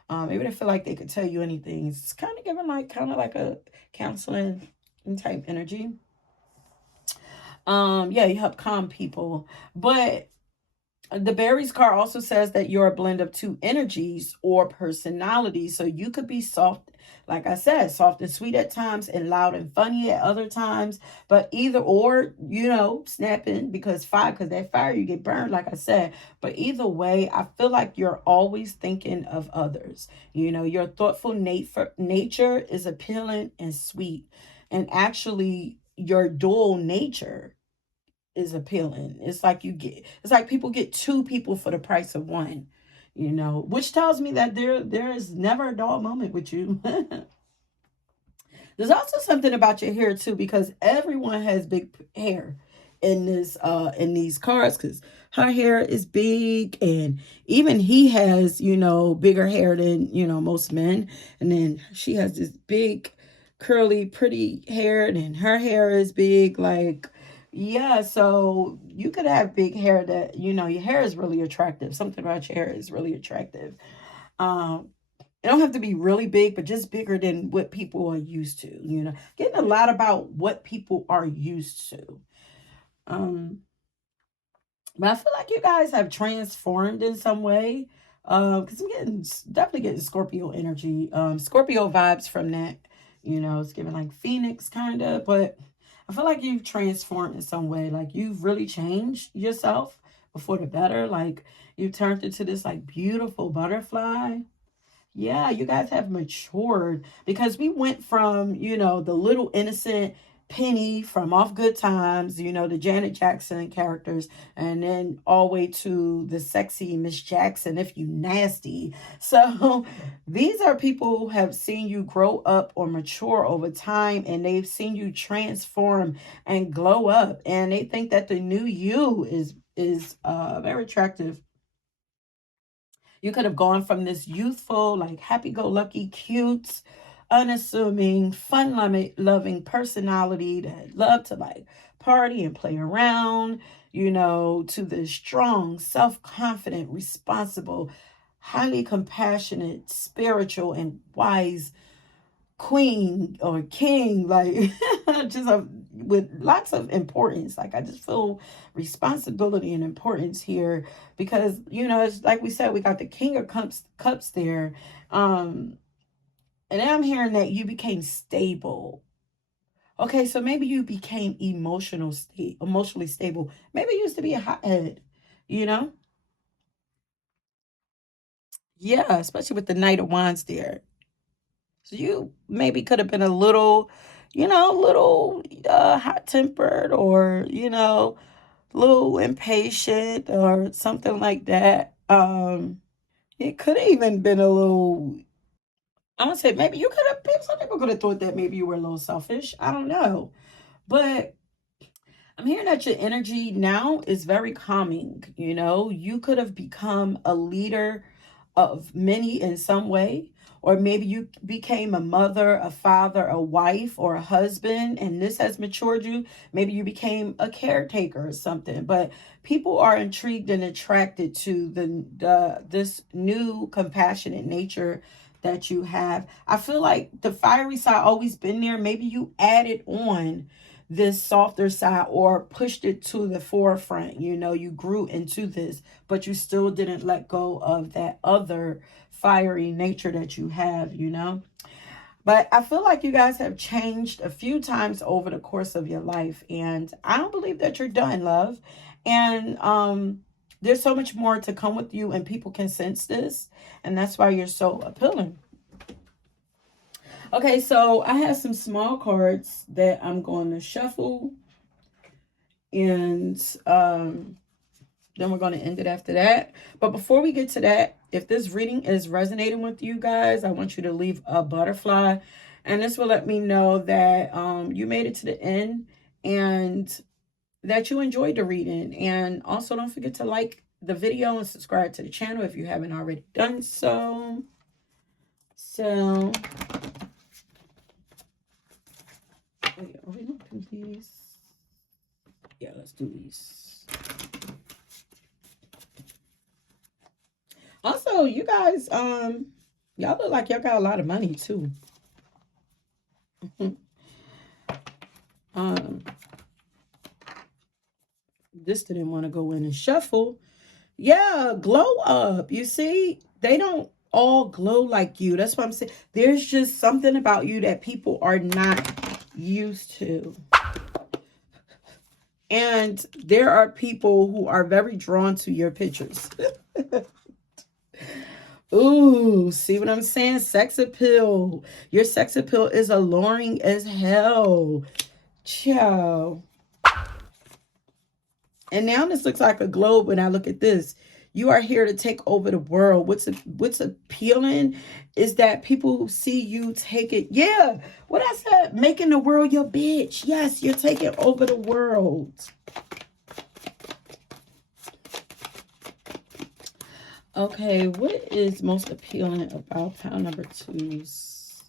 Maybe they feel like they could tell you anything. It's kind of giving like kind of like a counseling type energy. Yeah, you help calm people. But the berries card also says that you're a blend of two energies or personalities. So you could be soft, like I said, soft and sweet at times and loud and funny at other times. But either or, snapping because that fire you get burned, like I said. But either way, I feel like you're always thinking of others. Your thoughtful nature is appealing and sweet. And actually, your dual nature is appealing. It's like people get two people for the price of one, which tells me that there is never a dull moment with you. There's also something about your hair too, because everyone has big hair in these cards, because her hair is big, and even he has, bigger hair than, most men. And then she has this big curly pretty hair, and her hair is big, like, yeah. So you could have big hair that, your hair is really attractive. Something about your hair is really attractive. um it don't have to be really big, but just bigger than what people are used to, getting a lot about what people are used to. Um, but I feel like you guys have transformed in some way. Because I'm definitely getting Scorpio energy. Scorpio vibes from that. It's giving like Phoenix kind of, but I feel like you've transformed in some way. Like you've really changed yourself before the better. Like you've turned into this like beautiful butterfly. Yeah, you guys have matured, because we went from, the little innocent, Penny from Off Good Times, you know, the Janet Jackson characters, and then all the way to the sexy Miss Jackson, if you nasty. So these are people who have seen you grow up or mature over time, and they've seen you transform and glow up, and they think that the new you is very attractive. You could have gone from this youthful, like happy-go-lucky, cute, unassuming, fun-loving personality that loved to like party and play around, you know, to this strong, self-confident, responsible, highly compassionate, spiritual, and wise queen or king, like just with lots of importance. Like I just feel responsibility and importance here because you know it's like we said, we got the king of cups there. And then I'm hearing that you became stable. Okay, so maybe you became emotionally stable. Maybe you used to be a hothead, you know. Yeah, especially with the Knight of Wands there. So you maybe could have been a little, you know, little hot tempered, or, you know, a little impatient or something like that. It could have even been a little, I'm gonna say maybe you could have been, some people could have thought that maybe you were a little selfish. I don't know. But I'm hearing that your energy now is very calming. You know, you could have become a leader of many in some way, or maybe you became a mother, a father, a wife, or a husband, and this has matured you. Maybe you became a caretaker or something. But people are intrigued and attracted to the this new compassionate nature that you have. I feel like the fiery side always been there. Maybe you added on this softer side or pushed it to the forefront. You know, you grew into this, but you still didn't let go of that other fiery nature that you have, you know. But I feel like you guys have changed a few times over the course of your life, and I don't believe that you're done, love. And there's so much more to come with you, and people can sense this, and that's why you're so appealing. Okay, so I have some small cards that I'm going to shuffle, and then we're going to end it after that. But before we get to that, if this reading is resonating with you guys, I want you to leave a butterfly, and this will let me know that you made it to the end and that you enjoyed the reading. And also don't forget to like the video and subscribe to the channel if you haven't already done so. So are we going to do these? Yeah, let's do these. Also, you guys, y'all look like y'all got a lot of money too. um, this didn't want to go in and shuffle. Yeah, glow up. You see, they don't all glow like you. That's what I'm saying. There's just something about you that people are not used to. And there are people who are very drawn to your pictures. Ooh, see what I'm saying? Sex appeal. Your sex appeal is alluring as hell. Ciao. And now this looks like a globe when I look at this. You are here to take over the world. What's appealing is that people see you take it. Yeah, what I said, making the world your bitch. Yes, you're taking over the world. Okay, what is most appealing about pile number 2s?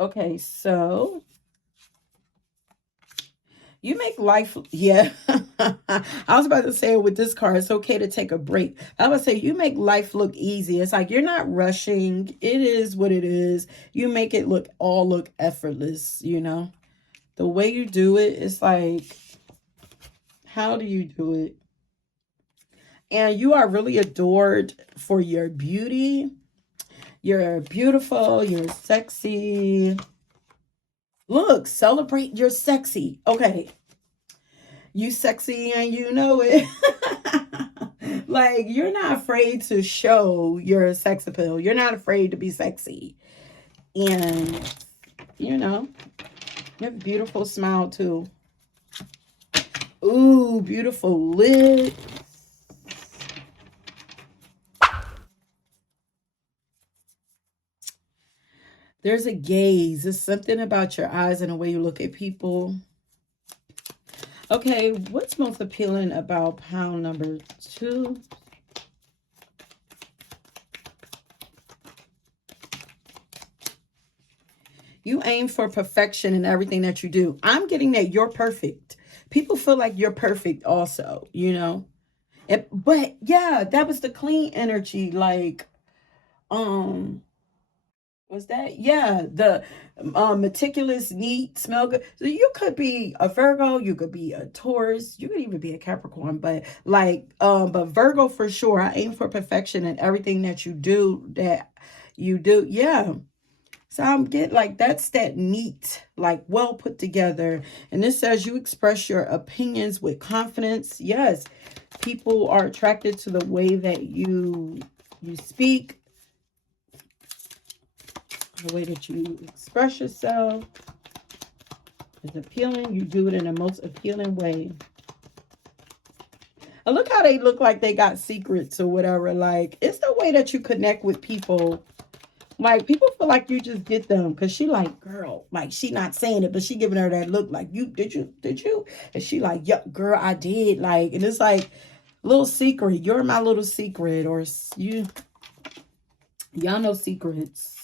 Okay, so you make life, yeah. I was about to say with this card, it's okay to take a break. I would say you make life look easy. It's like you're not rushing. It is what it is. You make it look effortless, you know. The way you do it, it's like, how do you do it? And you are really adored for your beauty. You're beautiful. You're sexy. Look, celebrate your sexy. Okay. You sexy and you know it. Like, you're not afraid to show your sex appeal. You're not afraid to be sexy. And, you know, You have a beautiful smile too. Ooh, beautiful lid. There's a gaze. There's something about your eyes and the way you look at people. Okay, what's most appealing about pile number 2? You aim for perfection in everything that you do. I'm getting that you're perfect. People feel like you're perfect also, you know? But yeah, that was the clean energy. Like, um, was that? Yeah, the meticulous, neat, smell good. So you could be a Virgo, you could be a Taurus, you could even be a Capricorn, but like, but Virgo for sure. I aim for perfection in everything that you do. Yeah. So I'm getting like that's that neat, like well put together. And this says you express your opinions with confidence. Yes, people are attracted to the way that you speak, the way that you express yourself is appealing. You do it in the most appealing way. And look how they look like they got secrets or whatever. Like it's the way that you connect with people. Like people feel like you just get them because she like, girl, like she not saying it, but she giving her that look like you, and she like, yeah, girl, I did. Like, and it's like little secret. You're my little secret, or y'all know secrets.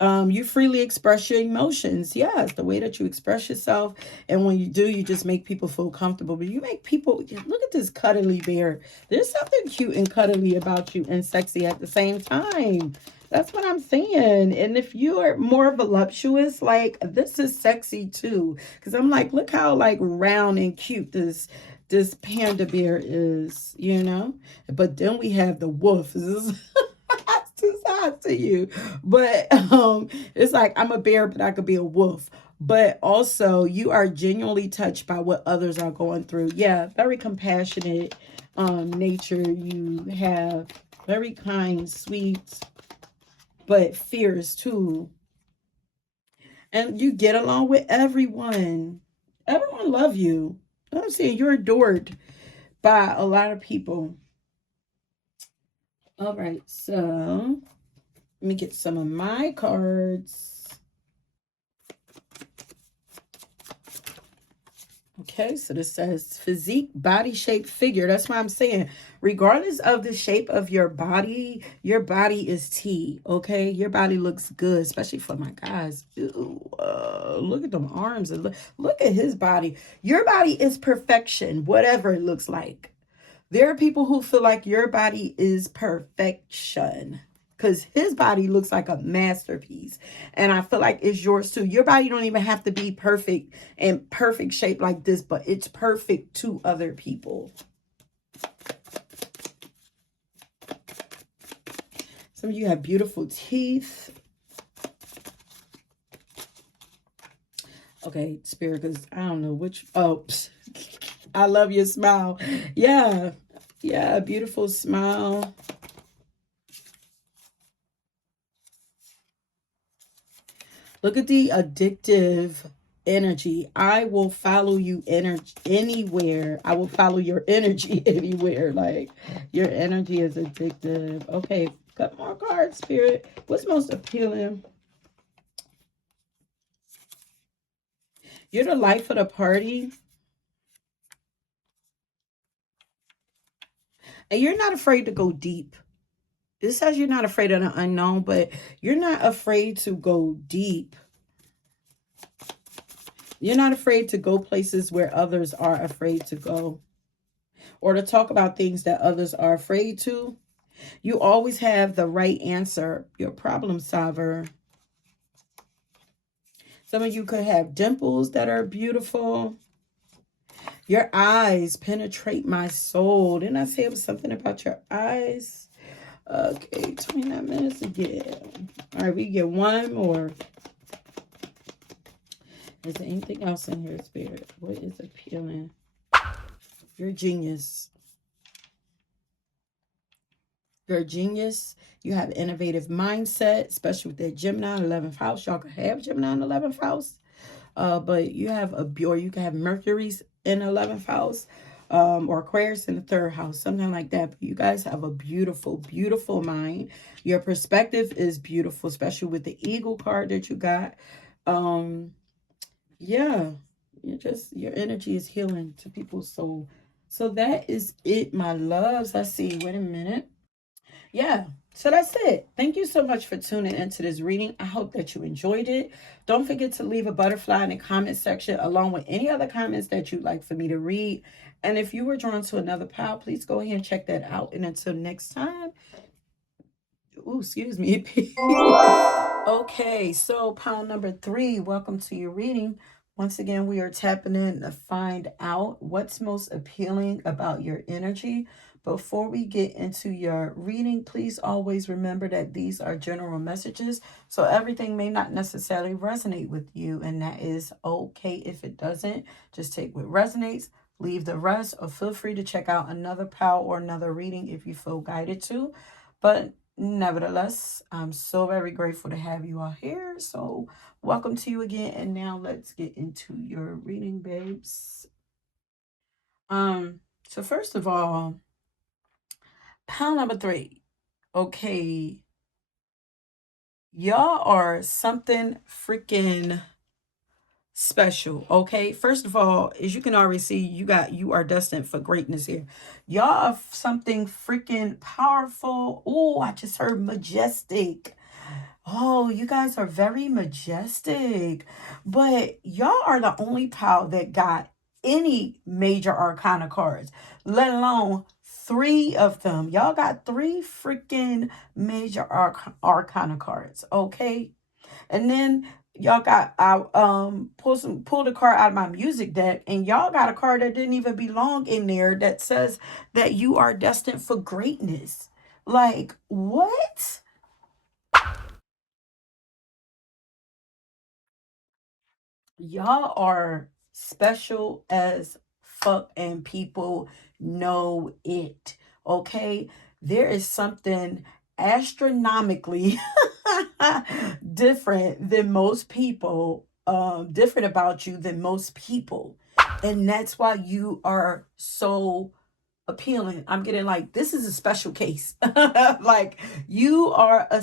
You freely express your emotions. Yes, the way that you express yourself, and when you do, you just make people feel comfortable. But you make people look at this cuddly bear. There's something cute and cuddly about you, and sexy at the same time. That's what I'm saying. And if you are more voluptuous, like this is sexy too. Because I'm like, look how like round and cute this panda bear is, you know. But then we have the wolf. This is two sides to you. But it's like I'm a bear, but I could be a wolf. But also you are genuinely touched by what others are going through. Yeah, very compassionate nature you have. Very kind, sweet, but fierce too. And you get along with everyone. Everyone love you. I'm saying you're adored by a lot of people. All right, so let me get some of my cards. Okay, so this says physique, body shape, figure. That's why I'm saying, regardless of the shape of your body is T. Okay, your body looks good, especially for my guys. Ew, look at them arms and look at his body. Your body is perfection, whatever it looks like. There are people who feel like your body is perfection because his body looks like a masterpiece. And I feel like it's yours too. Your body don't even have to be perfect and perfect shape like this, but it's perfect to other people. Some of you have beautiful teeth. Okay, Spirit, because I don't know which. Oh, I love your smile. Yeah, yeah, beautiful smile. Look at the addictive energy. I will follow you anywhere. I will follow your energy anywhere. Like your energy is addictive. Okay, cut more cards, Spirit. What's most appealing? You're the life of the party. And you're not afraid to go deep. This says you're not afraid of the unknown, but you're not afraid to go deep. You're not afraid to go places where others are afraid to go, or to talk about things that others are afraid to. You always have the right answer. You're a problem solver. Some of you could have dimples that are beautiful. Your eyes penetrate my soul. Didn't I say it was something about your eyes? Okay, 29 minutes again. All right, we get one more. Is there anything else in here, Spirit? What is appealing? You're a genius. You're a genius. You have an innovative mindset, especially with that Gemini 11th house. Y'all could have Gemini in 11th house. But you have or you can have Mercury's in the 11th house, or Aquarius in the 3rd house, something like that. But you guys have a beautiful, beautiful mind. Your perspective is beautiful, especially with the Eagle card that you got. Um, yeah, your energy is healing to people's soul. So that is it, my loves. Let's see. Wait a minute. Yeah. So that's it. Thank you so much for tuning into this reading. I hope that you enjoyed it. Don't forget to leave a butterfly in the comment section along with any other comments that you'd like for me to read. And if you were drawn to another pile, please go ahead and check that out. And until next time, oh, excuse me. Okay, so pile number 3, welcome to your reading. Once again, we are tapping in to find out what's most appealing about your energy. Before we get into your reading, please always remember that these are general messages, so everything may not necessarily resonate with you, and that is okay if it doesn't. Just take what resonates, leave the rest, or feel free to check out another pile or another reading if you feel guided to. But nevertheless, I'm so very grateful to have you all here. So welcome to you again. And now let's get into your reading, babes. So first of all, pile number 3. Okay. Y'all are something freaking special. Okay. First of all, as you can already see, you are destined for greatness here. Y'all are something freaking powerful. Oh, I just heard majestic. Oh, you guys are very majestic, but y'all are the only pal that got any major arcana cards, let alone 3 of them. Y'all got 3 freaking major arcana cards, okay? And then y'all got pulled a card out of my music deck, and y'all got a card that didn't even belong in there that says that you are destined for greatness. Like, what? Y'all are special as fuck, and people know it. Okay? There is something astronomically different than most people, different about you than most people. And that's why you are so appealing. I'm getting like, this is a special case. Like, you are a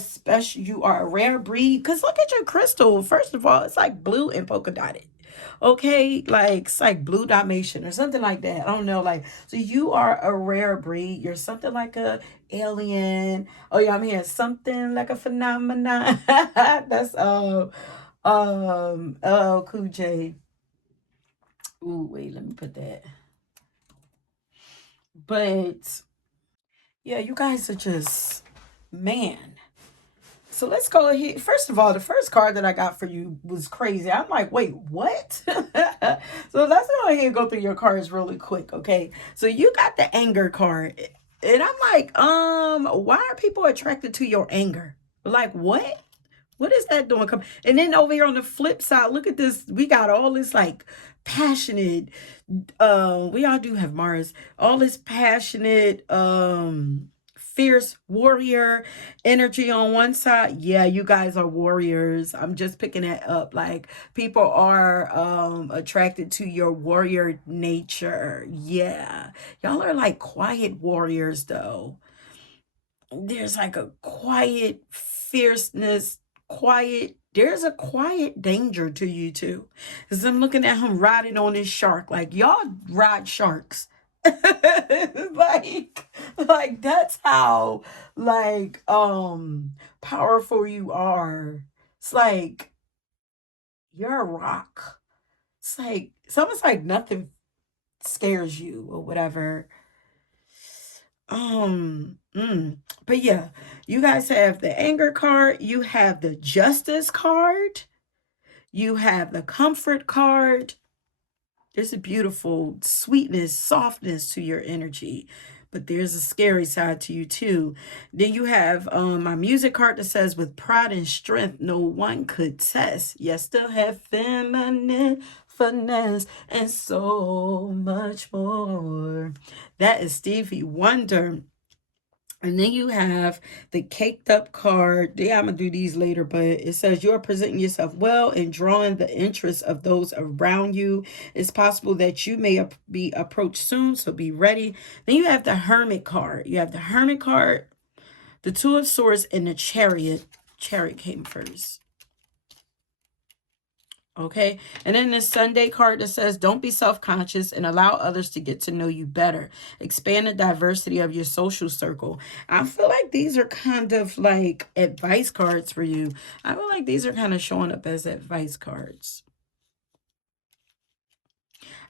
rare breed. Because look at your crystal. First of all, it's like blue and polka dotted. Okay, like it's like blue Dalmatian or something like that. I don't know. Like, so you are a rare breed. You're something like a alien. Oh yeah, I'm here. Something like a phenomenon. That's Cool J. Ooh, wait, let me put that. But yeah, you guys are just, man. So let's go ahead. First of all, the first card that I got for you was crazy. I'm like, wait, what? So let's go ahead and go through your cards really quick, okay? So you got the anger card. And I'm like, why are people attracted to your anger? Like, what? What is that doing? And then over here on the flip side, look at this. We got all this like passionate, we all do have Mars, all this passionate, fierce warrior energy on one side. Yeah, you guys are warriors. I'm just picking that up. Like, people are attracted to your warrior nature. Yeah. Y'all are like quiet warriors though. There's like a quiet fierceness, there's a quiet danger to you too. Because I'm looking at him riding on this shark. Like, y'all ride sharks. like that's how powerful you are. It's like you're a rock. It's almost like nothing scares you or whatever. But yeah, you guys have the anger card, you have the justice card, you have the comfort card. There's a beautiful sweetness, softness to your energy, but there's a scary side to you too. Then you have my music card that says, with pride and strength no one could test. You still have feminine finesse and so much more. That is Stevie Wonder. And then you have the caked up card. Yeah, I'm going to do these later, but it says you are presenting yourself well and drawing the interest of those around you. It's possible that you may be approached soon, so be ready. Then you have the Hermit card. You have the Hermit card, the Two of Swords, and the Chariot. Chariot came first. Okay. And then this Sunday card that says, don't be self-conscious and allow others to get to know you better. Expand the diversity of your social circle. I feel like these are kind of like advice cards for you. I feel like these are kind of showing up as advice cards.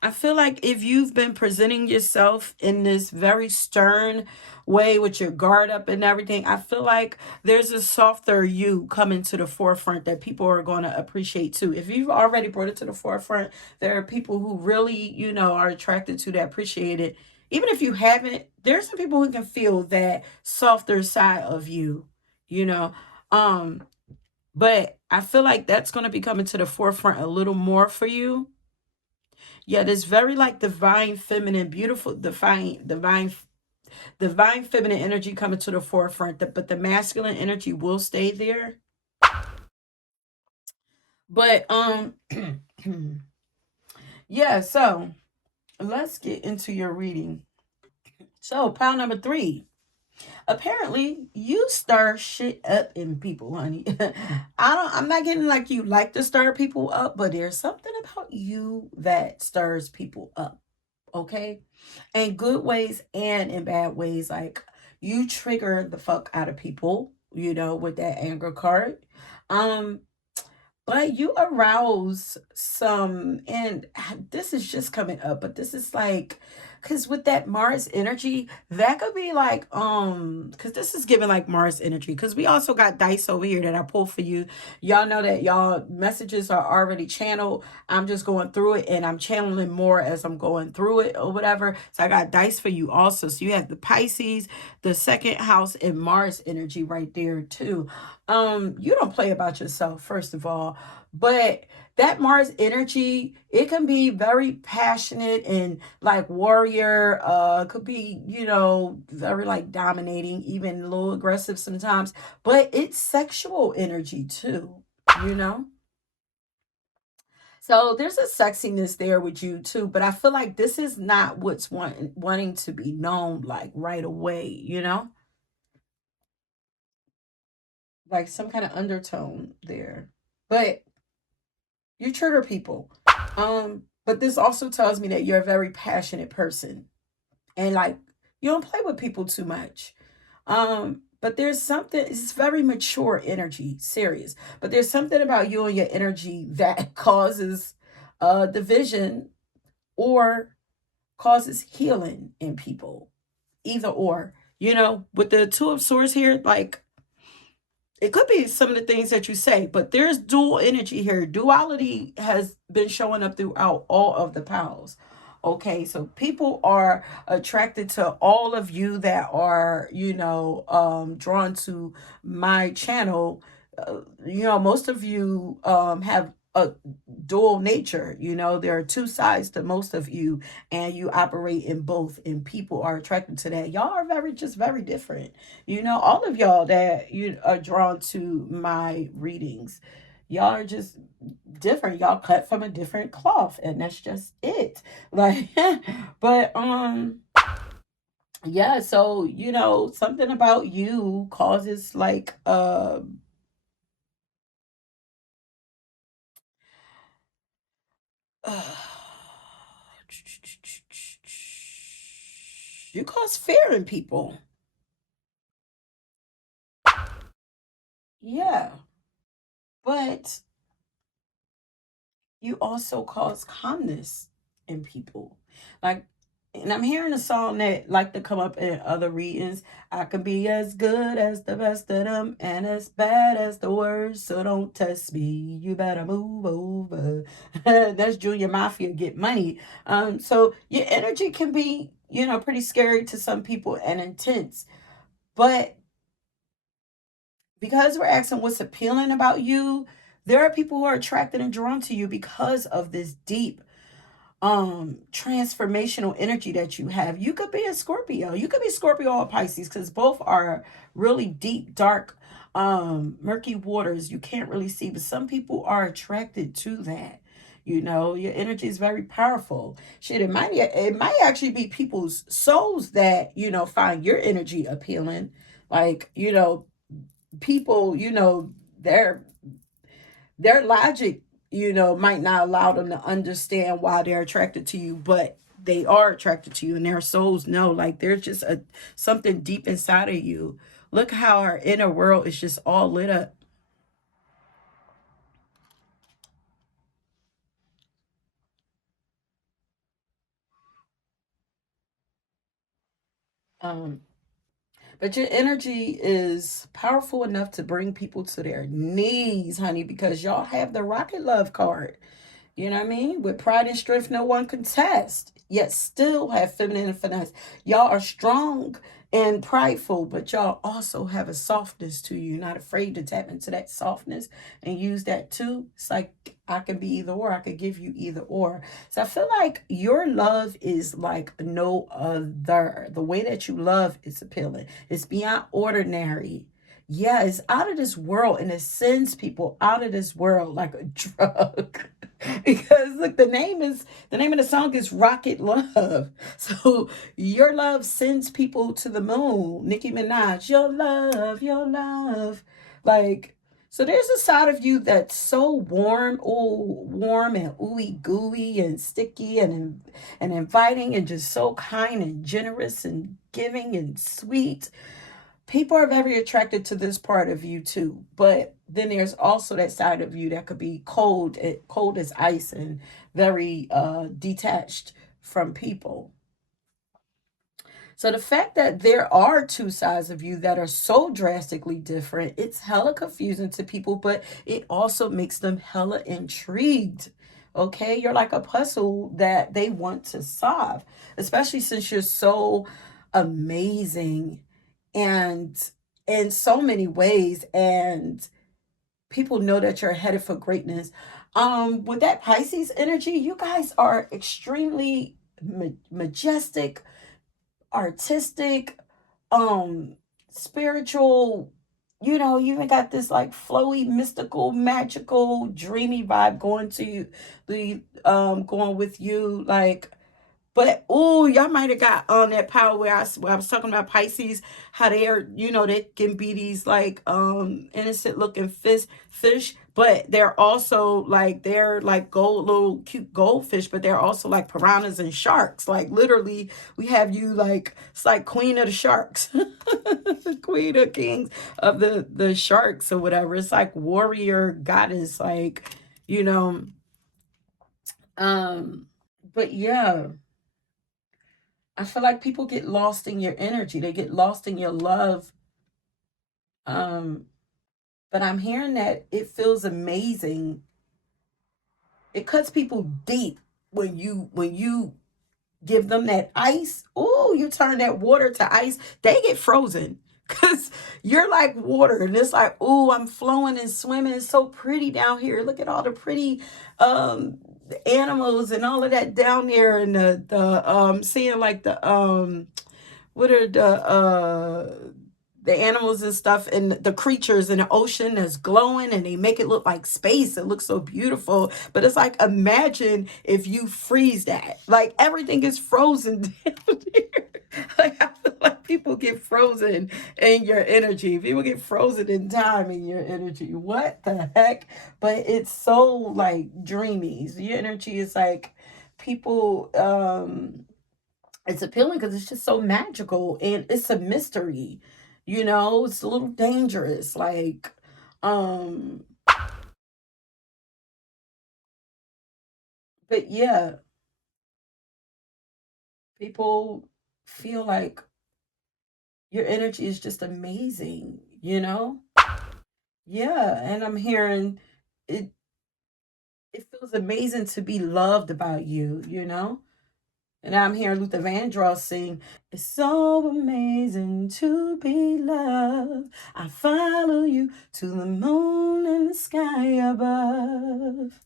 I feel like if you've been presenting yourself in this very stern way with your guard up and everything, I feel like there's a softer you coming to the forefront that people are going to appreciate too. If you've already brought it to the forefront, there are people who really, are attracted to that, appreciate it. Even if you haven't, there's some people who can feel that softer side of you, you know. Um, but I feel like that's going to be coming to the forefront a little more for you. Yeah, this very like divine feminine, beautiful, divine feminine energy coming to the forefront. But the masculine energy will stay there. But yeah, so let's get into your reading. So pile number 3. Apparently, you stir shit up in people, honey. I'm not getting like you like to stir people up, but there's something about you that stirs people up. Okay, in good ways and in bad ways. Like, you trigger the fuck out of people, with that anger card. um but you arouse some, and this is just coming up, but this is like, because with that Mars energy, that could be like, because this is giving like Mars energy, because we also got dice over here that I pulled for you. Y'all know that y'all messages are already channeled. I'm just going through it, and I'm channeling more as I'm going through it or whatever. So I got dice for you also. So you have the Pisces, the second house, and Mars energy right there too. You don't play about yourself, first of all, but that Mars energy, it can be very passionate and like warrior, could be, very like dominating, even a little aggressive sometimes, but it's sexual energy too, you know? So there's a sexiness there with you too, but I feel like this is not what's wanting to be known like right away, like some kind of undertone there. But you trigger people. But this also tells me that you're a very passionate person, and like, you don't play with people too much. But there's something, it's very mature energy, serious. But there's something about you and your energy that causes division or causes healing in people. Either or. With the Two of Swords here, like, it could be some of the things that you say, but there's dual energy here. Duality has been showing up throughout all of the piles. Okay, so people are attracted to all of you that are, drawn to my channel. Most of you have a dual nature. There are two sides to most of you, and you operate in both, and people are attracted to that. Y'all are just very different. All of y'all that you are drawn to my readings, y'all are just different. Y'all cut from a different cloth, and that's just it. Like, but yeah, so something about you causes like you cause fear in people. Yeah, but you also cause calmness in people. Like, and I'm hearing a song that like to come up in other readings. I can be as good as the best of them and as bad as the worst. So don't test me. You better move over. That's Junior Mafia, Get Money. So your energy can be, pretty scary to some people and intense. But because we're asking what's appealing about you, there are people who are attracted and drawn to you because of this deep, transformational energy that you have. You could be a Scorpio. You could be Scorpio or Pisces, because both are really deep, dark, murky waters you can't really see. But some people are attracted to that. You know, your energy is very powerful. Shit, it might actually be people's souls that, you know, find your energy appealing. Like, you know, people, you know, their logic, you know, might not allow them to understand why they're attracted to you, but they are attracted to you, and their souls know, like, there's just a something deep inside of you. Look how our inner world is just all lit up. um but your energy is powerful enough to bring people to their knees, honey, because y'all have the rocket love card. You know what I mean? With pride and strength, no one can test, yet still have feminine finesse. Y'all are strong and prideful, but y'all also have a softness to you. You're not afraid to tap into that softness and use that too. It's like, I can be either or. I could give you either or. So I feel like your love is like no other. The way that you love is appealing. It's beyond ordinary. Yeah, it's out of this world, and it sends people out of this world like a drug. Because look, the name of the song is Rocket Love. So your love sends people to the moon. Nicki Minaj, your love. Like, so there's a side of you that's so warm, oh, warm and ooey gooey and sticky and inviting, and just so kind and generous and giving and sweet. People are very attracted to this part of you too, but then there's also that side of you that could be cold, cold as ice, and very detached from people. So the fact that there are two sides of you that are so drastically different, it's hella confusing to people, but it also makes them hella intrigued. Okay, you're like a puzzle that they want to solve, especially since you're so amazing and in so many ways, and people know that you're headed for greatness. With that Pisces energy, you guys are extremely majestic, artistic, um spiritual. You know, you even got this like flowy, mystical, magical, dreamy vibe going to you, the going with you, like. But oh, y'all might have got on that power where I was talking about Pisces, how they are, you know, they can be these like innocent looking fish, but they're like gold, little cute goldfish, but they're also like piranhas and sharks. Like literally, we have you like, it's like queen of the sharks, queen of kings of the sharks or whatever. It's like warrior goddess, like, you know. But yeah, I feel like people get lost in your energy. They get lost in your love. Um, but I'm hearing that it feels amazing. It cuts people deep when you give them that ice. Oh, you turn that water to ice. They get frozen. Cause you're like water, and it's like, oh, I'm flowing and swimming. It's so pretty down here. Look at all the pretty um animals and all of that down there, and the seeing like the what are the animals and stuff, and the creatures in the ocean that's glowing, and they make it look like space. It looks so beautiful, but it's like, imagine if you freeze that, like everything is frozen down there. Like, I feel like people get frozen in your energy. People get frozen in time in your energy. What the heck? But it's so like dreamy. So your energy is like, people it's appealing because it's just so magical, and it's a mystery. You know, it's a little dangerous. Like, um, but yeah, people feel like your energy is just amazing, you know? Yeah, and I'm hearing it it feels amazing to be loved about you, you know? And I'm hearing Luther Vandross sing, "It's so amazing to be loved. I follow you to the moon and the sky above."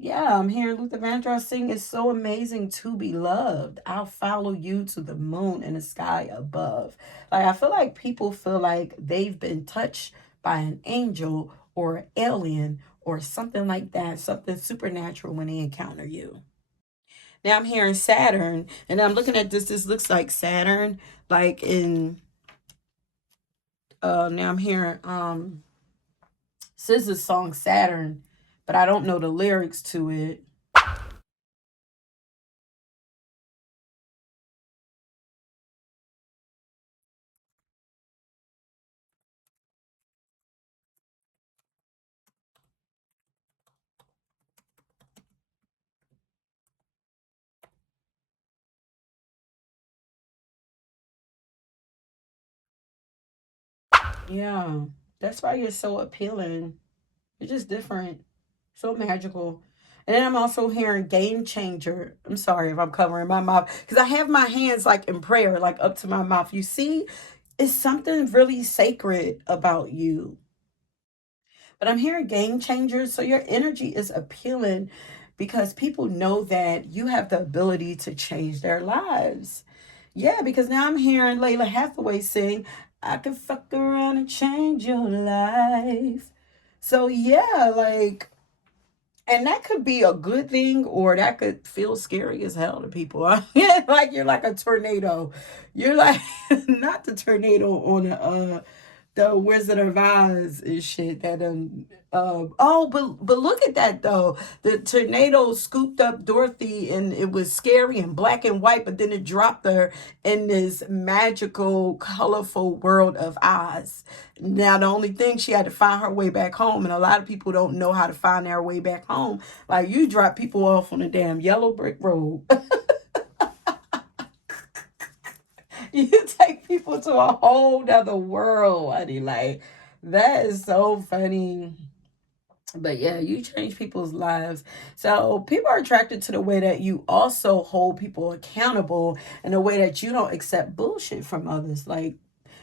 Yeah, I'm hearing Luther Vandross sing, "It's so amazing to be loved. I'll follow you to the moon and the sky above." Like, I feel like people feel like they've been touched by an angel or an alien or something like that, something supernatural when they encounter you. Now I'm hearing Saturn, and I'm looking at this. This looks like Saturn, like in now I'm hearing SZA's song Saturn, but I don't know the lyrics to it. Yeah, that's why you're so appealing. You're just different, so magical. And then I'm also hearing game changer. I'm sorry if I'm covering my mouth because I have my hands like in prayer, like up to my mouth. You see, it's something really sacred about you. But I'm hearing game changers. So your energy is appealing because people know that you have the ability to change their lives. Yeah, because now I'm hearing Layla Hathaway sing, "I can fuck around and change your life." So yeah, like, and that could be a good thing or that could feel scary as hell to people. Yeah, like you're like a tornado. You're like not the tornado on the Wizard of Oz and shit that oh but look at that though. The tornado scooped up Dorothy and it was scary and black and white, but then it dropped her in this magical, colorful world of Oz. Now the only thing, she had to find her way back home, and a lot of people don't know how to find their way back home. Like, you drop people off on a damn yellow brick road. You take people to a whole nother world, honey. Like, that is so funny. But yeah, you change people's lives. So people are attracted to the way that you also hold people accountable and the way that you don't accept bullshit from others. Like,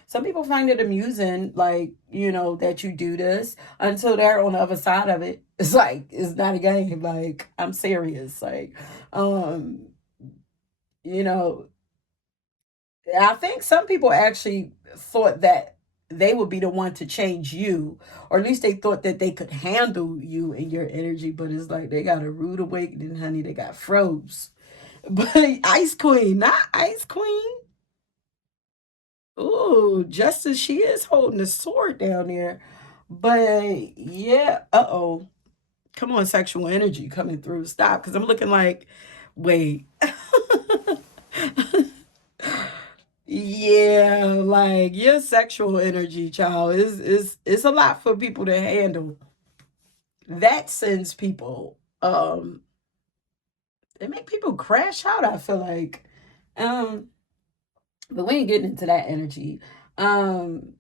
some people find it amusing, like, that you do this until they're on the other side of it. It's like, it's not a game. Like, I'm serious. Like, um, you know, I think some people actually thought that they would be the one to change you, or at least they thought that they could handle you and your energy. But it's like they got a rude awakening, honey. They got froze. But Ice Queen, not Ice Queen. Ooh, Justice, she is holding a sword down there. But yeah, uh-oh. Come on, sexual energy coming through. Stop, because I'm looking like, wait. Yeah, like your sexual energy, child, is it's a lot for people to handle. That sends people, it make people crash out, I feel like. Um, but we ain't getting into that energy. Um,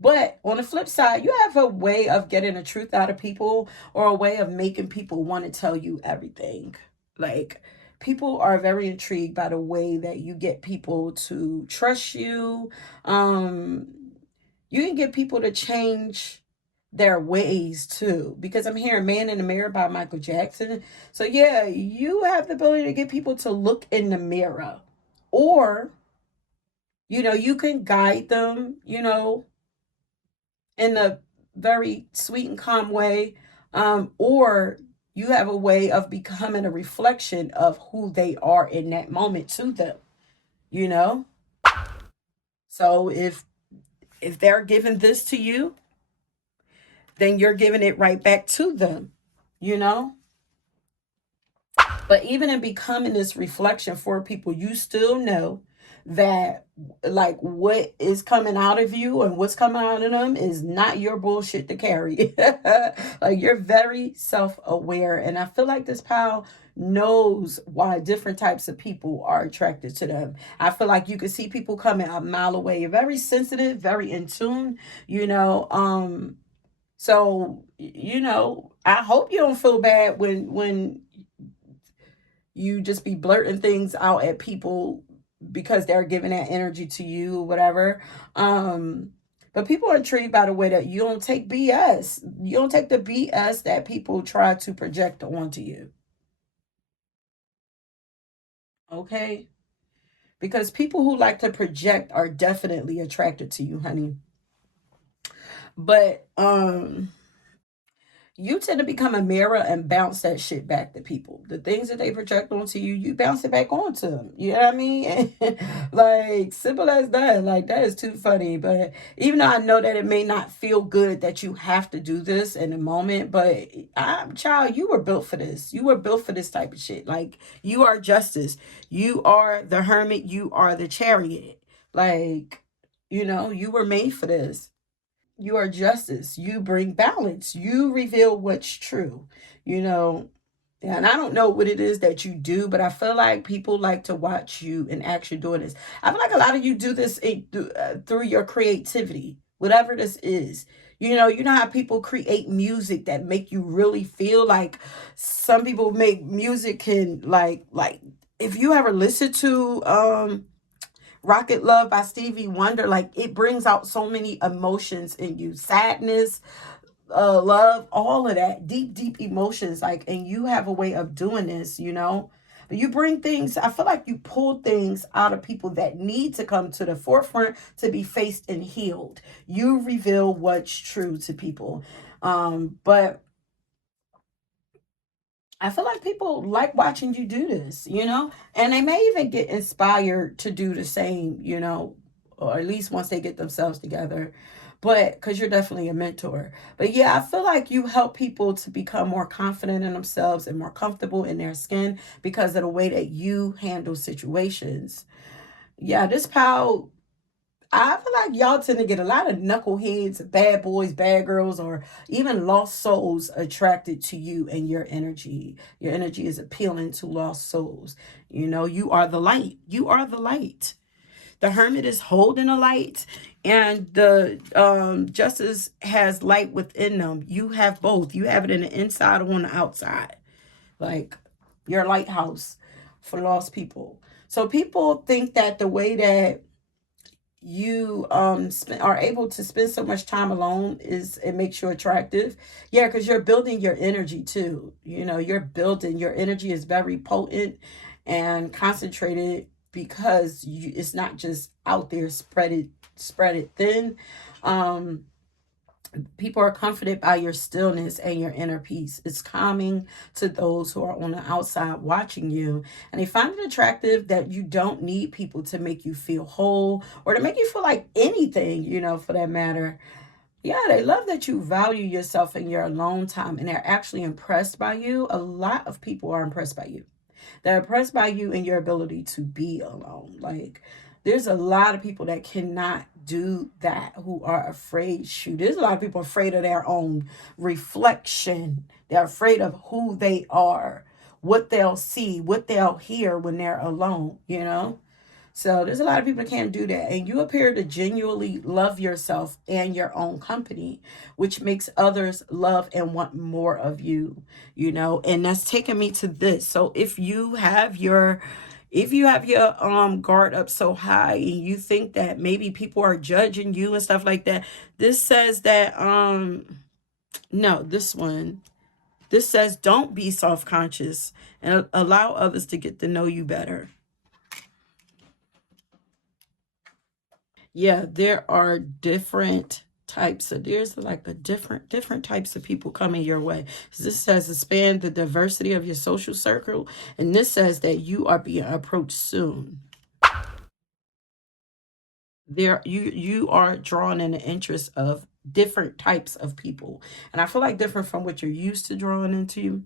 But on the flip side, you have a way of getting the truth out of people, or a way of making people want to tell you everything. Like, people are very intrigued by the way that you get people to trust you. Um, you can get people to change their ways too. Because I'm hearing "Man in the Mirror" by Michael Jackson. So yeah, you have the ability to get people to look in the mirror. Or, you can guide them, in a very sweet and calm way, or you have a way of becoming a reflection of who they are in that moment to them, you know so if they're giving this to you, then you're giving it right back to them, you know But even in becoming this reflection for people, you still know that, like, what is coming out of you and what's coming out of them is not your bullshit to carry. Like, you're very self-aware, and I feel like this pal knows why different types of people are attracted to them. I feel like you can see people coming a mile away. You're very sensitive, very in tune, so, I hope you don't feel bad when you just be blurting things out at people because they're giving that energy to you, whatever. um But people are intrigued by the way that you don't take BS. You don't take the BS that people try to project onto you. Okay? Because people who like to project are definitely attracted to you, honey. But you tend to become a mirror and bounce that shit back to people. The things that they project onto you, you bounce it back onto them. You know what I mean? Like, simple as that. Like, that is too funny. But even though I know that it may not feel good that you have to do this in a moment, but child, you were built for this. You were built for this type of shit. Like, you are justice. You are the hermit. You are the chariot. Like, you were made for this. You are justice. You bring balance. You reveal what's true. You know, and I don't know what it is that you do, but I feel like people like to watch you and actually doing this. I feel like a lot of you do this through your creativity, whatever this is. You know how people create music that make you really feel like some people make music can like if you ever listen to Rocket Love by Stevie Wonder, like it brings out so many emotions in you. Sadness, love, all of that. Deep, deep emotions. Like, and you have a way of doing this. But you bring things, I feel like you pull things out of people that need to come to the forefront to be faced and healed. You reveal what's true to people. But I feel like people like watching you do this, and they may even get inspired to do the same, or at least once they get themselves together. But because you're definitely a mentor. But yeah, I feel like you help people to become more confident in themselves and more comfortable in their skin because of the way that you handle situations. Yeah, this pal, I feel like y'all tend to get a lot of knuckleheads, bad boys, bad girls, or even lost souls attracted to you and your energy. Your energy is appealing to lost souls. You are the light. You are the light. The hermit is holding a light, and the justice has light within them. You have both. You have it in the inside or on the outside. Like your lighthouse for lost people. So people think that the way that you are able to spend so much time alone is it makes you attractive. Yeah, because you're building your energy too. You're building your energy is very potent and concentrated because it's not just out there spread it thin. um People are comforted by your stillness and your inner peace. It's calming to those who are on the outside watching you. And they find it attractive that you don't need people to make you feel whole or to make you feel like anything, for that matter. Yeah, they love that you value yourself in your alone time and they're actually impressed by you. A lot of people are impressed by you. They're impressed by you and your ability to be alone. Like, there's a lot of people that cannot do that who are afraid. Shoot, there's a lot of people afraid of their own reflection. They're afraid of who they are, what they'll see, what they'll hear when they're alone. So there's a lot of people that can't do that. And you appear to genuinely love yourself and your own company, which makes others love and want more of you. And that's taking me to this. So if you have your guard up so high and you think that maybe people are judging you and stuff like that, this says that no, this says don't be self-conscious and allow others to get to know you better. Yeah, there are different types of there's like a different types of people coming your way. This says expand the diversity of your social circle, and this says that you are being approached soon. You are drawn in the interest of different types of people, and I feel like different from what you're used to drawing into.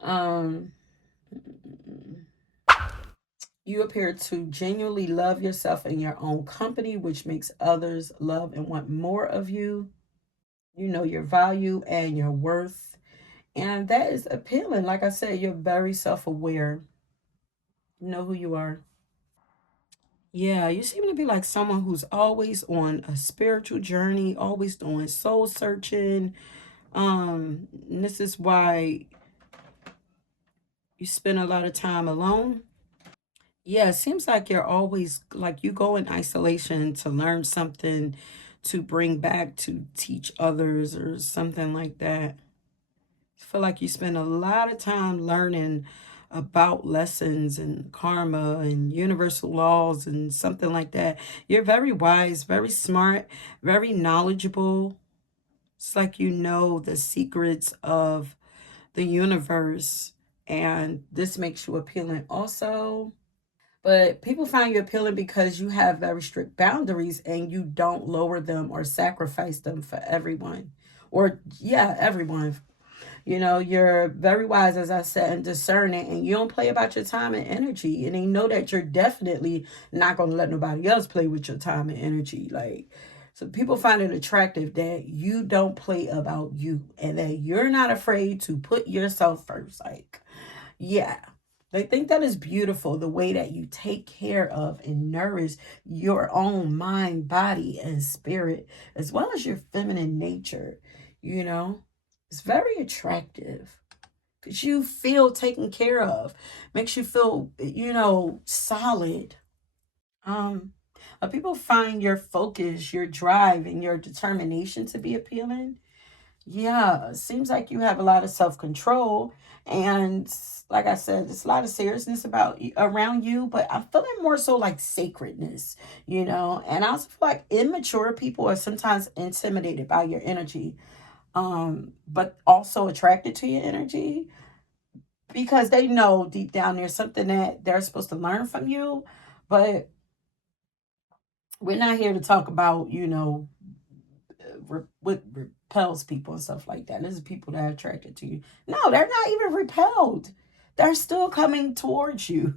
um you appear to genuinely love yourself and your own company, which makes others love and want more of you. You know your value and your worth. And that is appealing. Like I said, you're very self aware. You know who you are. Yeah, you seem to be like someone who's always on a spiritual journey, always doing soul searching. And this is why you spend a lot of time alone. Yeah, it seems like you're always like you go in isolation to learn something to bring back to teach others or something like that. I feel like you spend a lot of time learning about lessons and karma and universal laws and something like that. You're very wise, very smart, very knowledgeable. It's like you know the secrets of the universe, and this makes you appealing also. But people find you appealing because you have very strict boundaries and you don't lower them or sacrifice them for everyone. Or, yeah, everyone. You know, you're very wise, as I said, and discerning, and you don't play about your time and energy. And they know that you're definitely not going to let nobody else play with your time and energy. Like, so people find it attractive that you don't play about you and that you're not afraid to put yourself first. Like, yeah. They think that is beautiful, the way that you take care of and nourish your own mind, body, and spirit, as well as your feminine nature. You know, it's very attractive because you feel taken care of, makes you feel, solid. Um, People find your focus, your drive, and your determination to be appealing. Yeah, it seems like you have a lot of self control, and like I said, there's a lot of seriousness about around you. But I'm feeling more so like sacredness, And I also feel like immature people are sometimes intimidated by your energy, but also attracted to your energy because they know deep down there's something that they're supposed to learn from you. But we're not here to talk about, what repels people and stuff like that. This is people that are attracted to you. No, they're not even repelled. They're still coming towards you.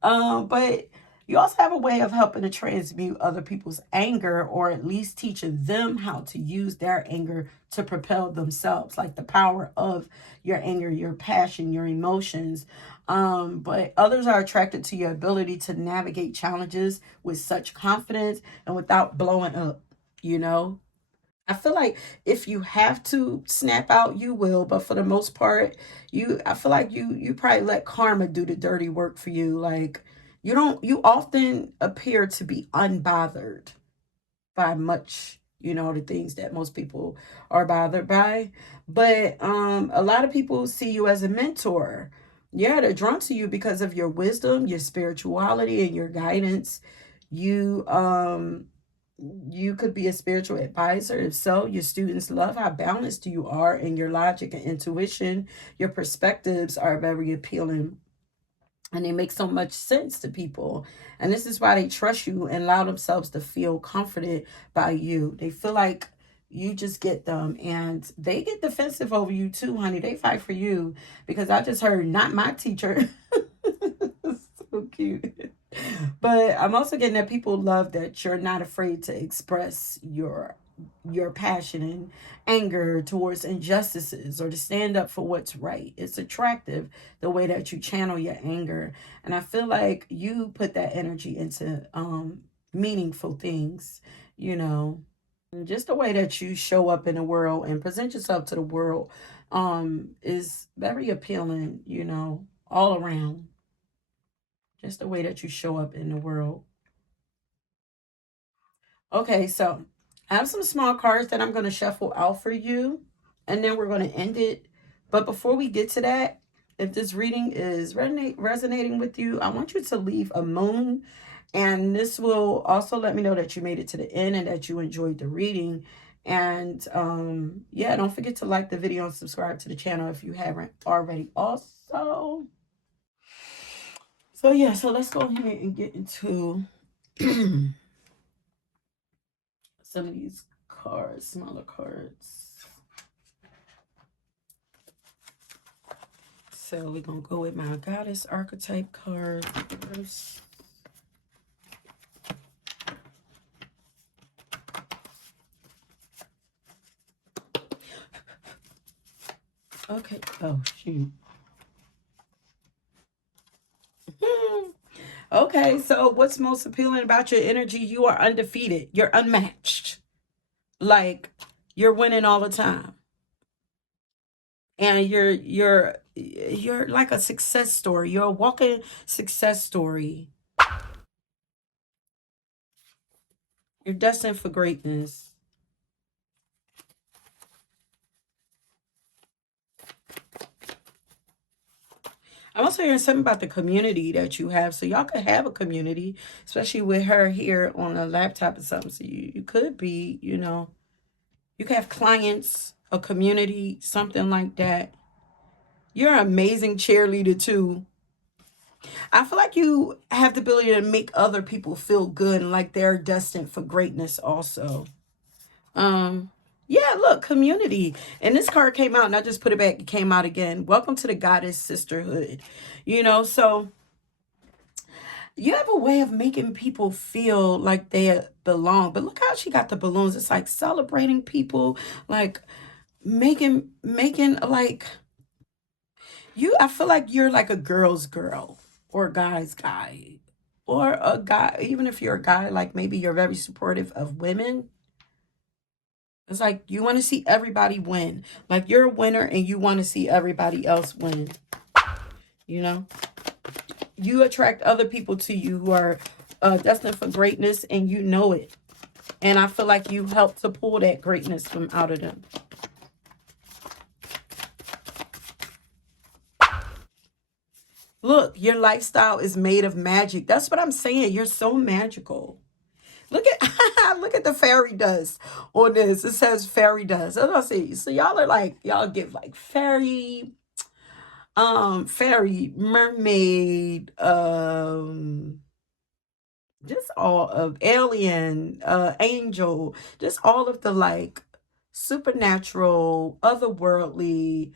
But you also have a way of helping to transmute other people's anger, or at least teaching them how to use their anger to propel themselves, like the power of your anger, your passion, your emotions. But others are attracted to your ability to navigate challenges with such confidence and without blowing up, you know? I feel like if you have to snap out, you will, but for the most part, I feel like you probably let karma do the dirty work for you. Like you often appear to be unbothered by much, the things that most people are bothered by. But a lot of people see you as a mentor. Yeah, they're drawn to you because of your wisdom, your spirituality, and your guidance. You could be a spiritual advisor. If so, your students love how balanced you are in your logic and intuition. Your perspectives are very appealing and they make so much sense to people. And this is why they trust you and allow themselves to feel comforted by you. They feel like you just get them, and they get defensive over you too, honey. They fight for you because I just heard not my teacher. So cute. But I'm also getting that people love that you're not afraid to express your passion and anger towards injustices or to stand up for what's right. It's attractive the way that you channel your anger. And I feel like you put that energy into meaningful things, you know. And just the way that you show up in the world and present yourself to the world is very appealing, all around. Just the way that you show up in the world. Okay, so I have some small cards that I'm going to shuffle out for you, and then we're going to end it. But before we get to that, if this reading is resonating with you, I want you to leave a moon, and this will also let me know that you made it to the end and that you enjoyed the reading. And yeah, don't forget to like the video and subscribe to the channel if you haven't already. Also, so yeah, so let's go ahead and get into some of these cards, smaller cards. So we're going to go with my goddess archetype card first. Okay. Oh, shoot. Okay, so what's most appealing about your energy? You are undefeated. You're unmatched. Like, you're winning all the time. And you're like a success story. You're a walking success story. You're destined for greatness. I'm also hearing something about the community that you have. So y'all could have a community, especially with her here on a laptop or something. So you could be, you could have clients, a community, something like that. You're an amazing cheerleader too. I feel like you have the ability to make other people feel good and like they're destined for greatness also. Um, yeah, look, community. And this card came out and I just put it back. It came out again. Welcome to the Goddess Sisterhood. So you have a way of making people feel like they belong. But look how she got the balloons. It's like celebrating people, like making like I feel like you're like a girl's girl or a guy's guy. Or a guy, even if you're a guy, like maybe you're very supportive of women. It's like you want to see everybody win. Like you're a winner and you want to see everybody else win. You know, you attract other people to you who are destined for greatness and you know it. And I feel like you help to pull that greatness from out of them. Look, your lifestyle is made of magic. That's what I'm saying. You're so magical. Look at look at the fairy dust on this. It says fairy dust. That's what I see. So y'all are like, y'all give like fairy, mermaid, just all of alien, angel, just all of the like supernatural, otherworldly,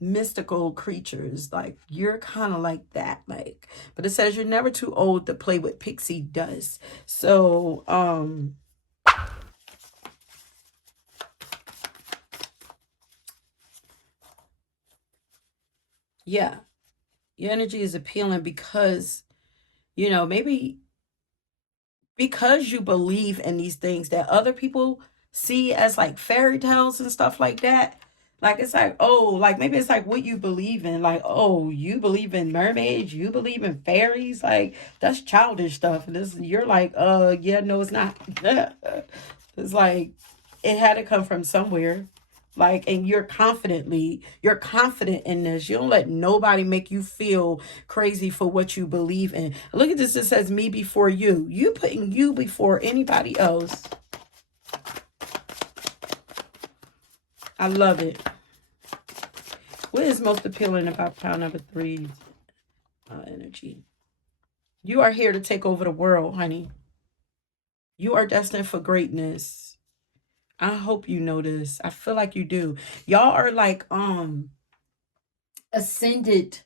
mystical creatures. Like you're kind of like that. Like, but it says you're never too old to play with pixie dust. So, yeah, your energy is appealing because, maybe because you believe in these things that other people see as like fairy tales and stuff like that. Like it's like, oh, like maybe it's like what you believe in. Like, oh, you believe in mermaids, you believe in fairies, like that's childish stuff. And this you're like, yeah, no, it's not. It's like it had to come from somewhere. Like, and you're confident in this. You don't let nobody make you feel crazy for what you believe in. Look at this. It says me before you. You putting you before anybody else. I love it. What is most appealing about pile number 3 energy? You are here to take over the world, honey. You are destined for greatness. I hope you know this. I feel like you do. Y'all are like ascended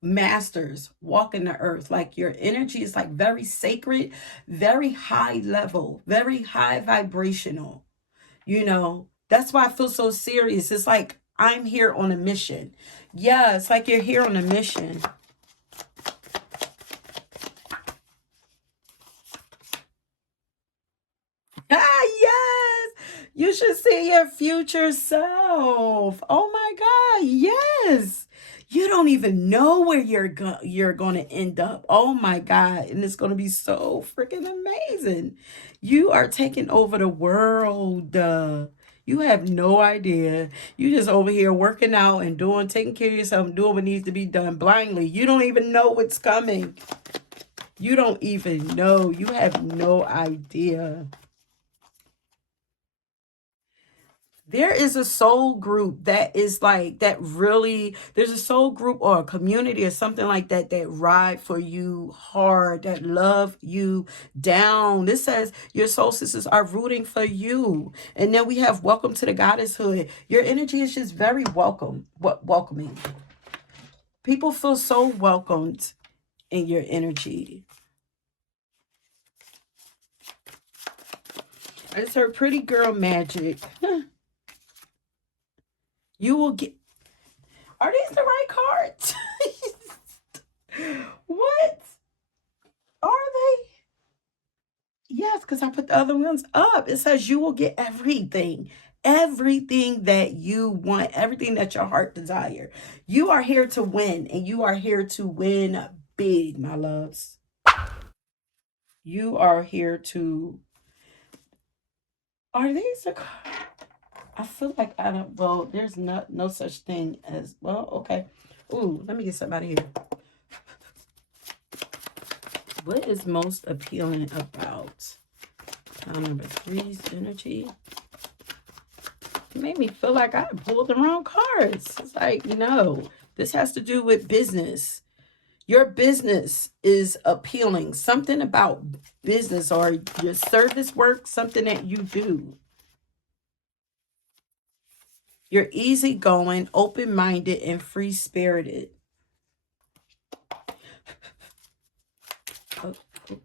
masters walking the earth. Like your energy is like very sacred, very high level, very high vibrational. That's why I feel so serious. It's like I'm here on a mission. Yeah, it's like you're here on a mission. Ah, yes. You should see your future self. Oh my God. Yes. You don't even know where you're going to end up. Oh my God. And it's going to be so freaking amazing. You are taking over the world. You have no idea. You just over here working out and taking care of yourself, and doing what needs to be done blindly. You don't even know what's coming. You don't even know. You have no idea. There is a soul group that is like that really, there's a soul group or a community or something like that that ride for you hard, that love you down. This says your soul sisters are rooting for you. And then we have welcome to the goddesshood. Your energy is just very welcoming. People feel so welcomed in your energy. I just heard pretty girl magic. You will get, are these the right cards? What are they? Yes, because I put the other ones up. It says you will get everything. everything that you want, everything that your heart desire. You are here to win, and you are here to win big, my loves. You are here to, are these a, I feel like I don't, well, there's no such thing as, well, okay. Ooh, let me get somebody here. What is most appealing about number 3's energy? It made me feel like I pulled the wrong cards. It's like, no, this has to do with business. Your business is appealing. Something about business or your service work, something that you do. You're easygoing, open-minded, and free-spirited. Okay.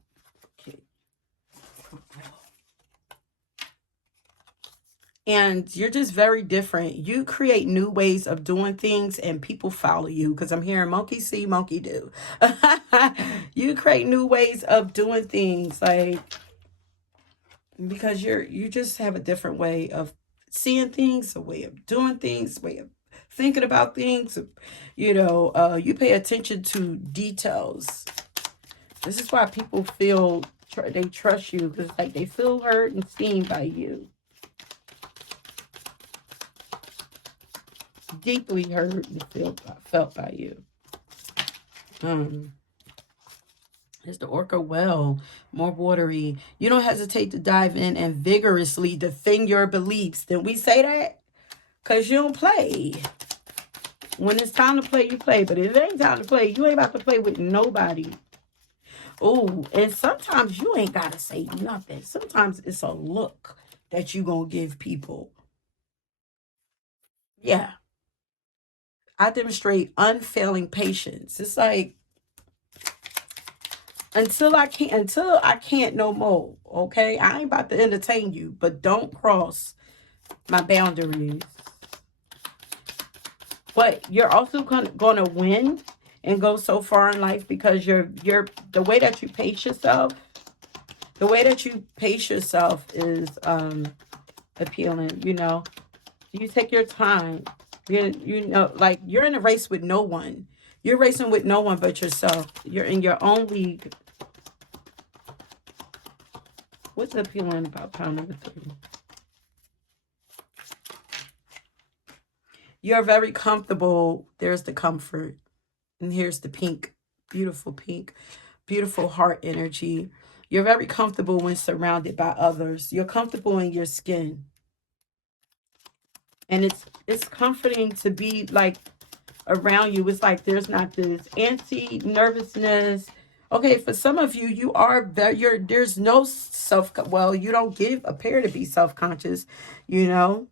And you're just very different. You create new ways of doing things and people follow you, because I'm hearing monkey see, monkey do. You create new ways of doing things, like, because you just have a different way of seeing things, a way of doing things, a way of thinking about things. You pay attention to details. This is why people feel they trust you, because like they feel heard and seen by you. Deeply heard and felt by you. It's the orca well, more watery. You don't hesitate to dive in and vigorously defend your beliefs. Did we say that? Because you don't play. When it's time to play, you play. But if it ain't time to play, you ain't about to play with nobody. Oh, and sometimes you ain't got to say nothing. Sometimes it's a look that you going to give people. Yeah. I demonstrate unfailing patience. It's like, until I can't no more. Okay, I ain't about to entertain you, but don't cross my boundaries. But you're also gonna win and go so far in life, because you're the way that you pace yourself. The way that you pace yourself is appealing. You take your time. Like you're in a race with no one. You're racing with no one but yourself. You're in your own league. What's appealing about pound number 3? You're very comfortable. There's the comfort. And here's the pink. Beautiful pink. Beautiful heart energy. You're very comfortable when surrounded by others. You're comfortable in your skin. And it's comforting to be like around you. It's like there's not this antsy nervousness. Okay, for some of you, there's no you don't appear to be self-conscious, and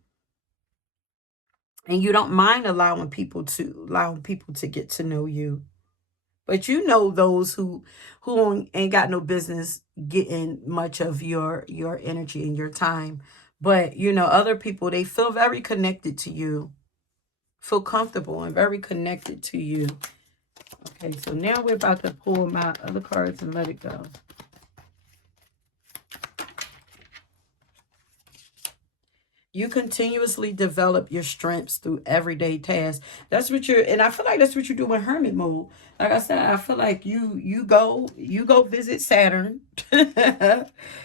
you don't mind allowing people to get to know you. But those who ain't got no business getting much of your energy and your time. But other people, they feel very connected to you, feel comfortable and very connected to you. Okay, so now we're about to pull my other cards and let it go. You continuously develop your strengths through everyday tasks. That's what and I feel like that's what you do in hermit mode. Like I said, I feel like you go visit Saturn.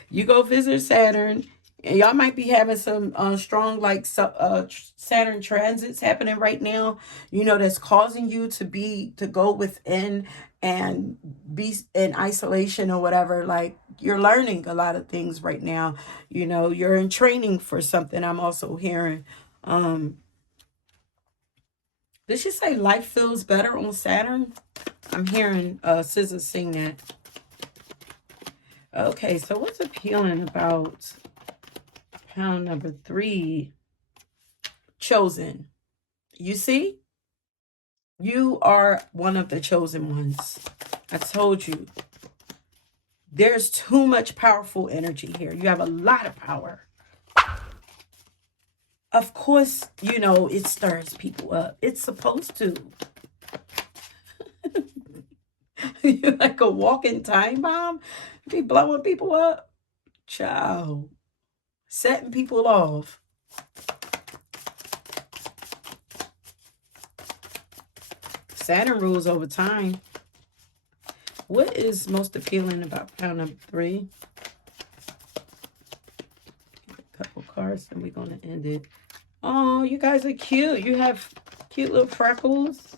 You go visit Saturn. And y'all might be having some strong Saturn transits happening right now, that's causing you to go within and be in isolation or whatever. Like you're learning a lot of things right now. You're in training for something. I'm also hearing. Did she say life feels better on Saturn? I'm hearing SZA sing that. Okay, so what's appealing about pound number 3? Chosen. You see? You are one of the chosen ones. I told you. There's too much powerful energy here. You have a lot of power. Of course, it stirs people up. It's supposed to. You're like a walking time bomb. Be blowing people up. Ciao. Setting people off. Saturn rules over time. What is most appealing about pile number 3? A couple cards and we're going to end it. Oh, you guys are cute. You have cute little freckles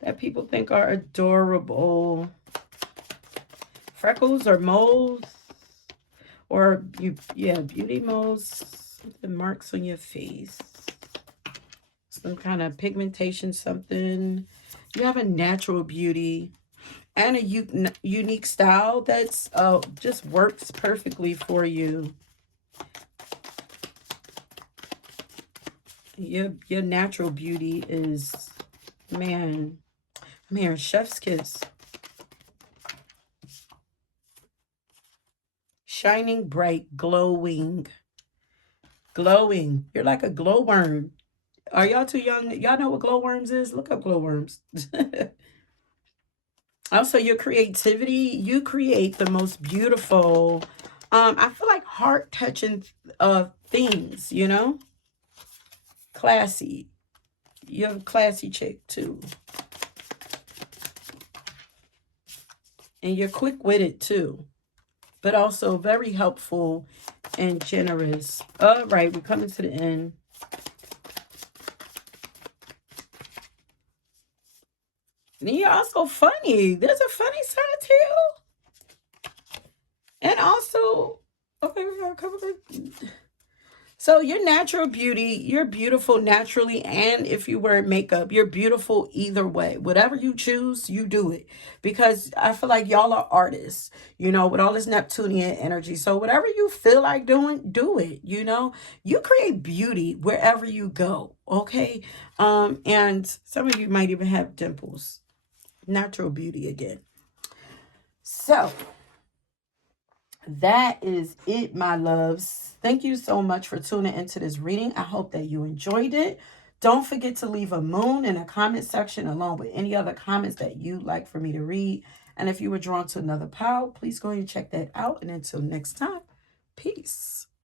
that people think are adorable. Freckles or moles. Or, beauty moles. Something marks on your face. Some kind of pigmentation, something. You have a natural beauty and a unique style that's just works perfectly for you. Your natural beauty is, man, I'm hearing chef's kiss. Shining bright, glowing. Glowing. You're like a glowworm. Are y'all too young? Y'all know what glowworms is? Look up glowworms. Also, your creativity, you create the most beautiful, I feel like heart-touching things, you know? Classy. You're a classy chick, too. And you're quick-witted, too. But also very helpful and generous. All right, we're coming to the end. And you're also funny. There's a funny side to you. And also, okay, we got a couple of... So your natural beauty, you're beautiful naturally, and if you wear makeup, you're beautiful either way. Whatever you choose, you do it. Because I feel like y'all are artists, you know, with all this Neptunian energy. So whatever you feel like doing, do it, you know. You create beauty wherever you go, okay? And some of you might even have dimples. Natural beauty again. So that is it, my loves. Thank you so much for tuning into this reading. I hope that you enjoyed it. Don't forget to leave a moon in the comment section along with any other comments that you'd like for me to read. And if you were drawn to another pile, please go ahead and check that out. And until next time, peace.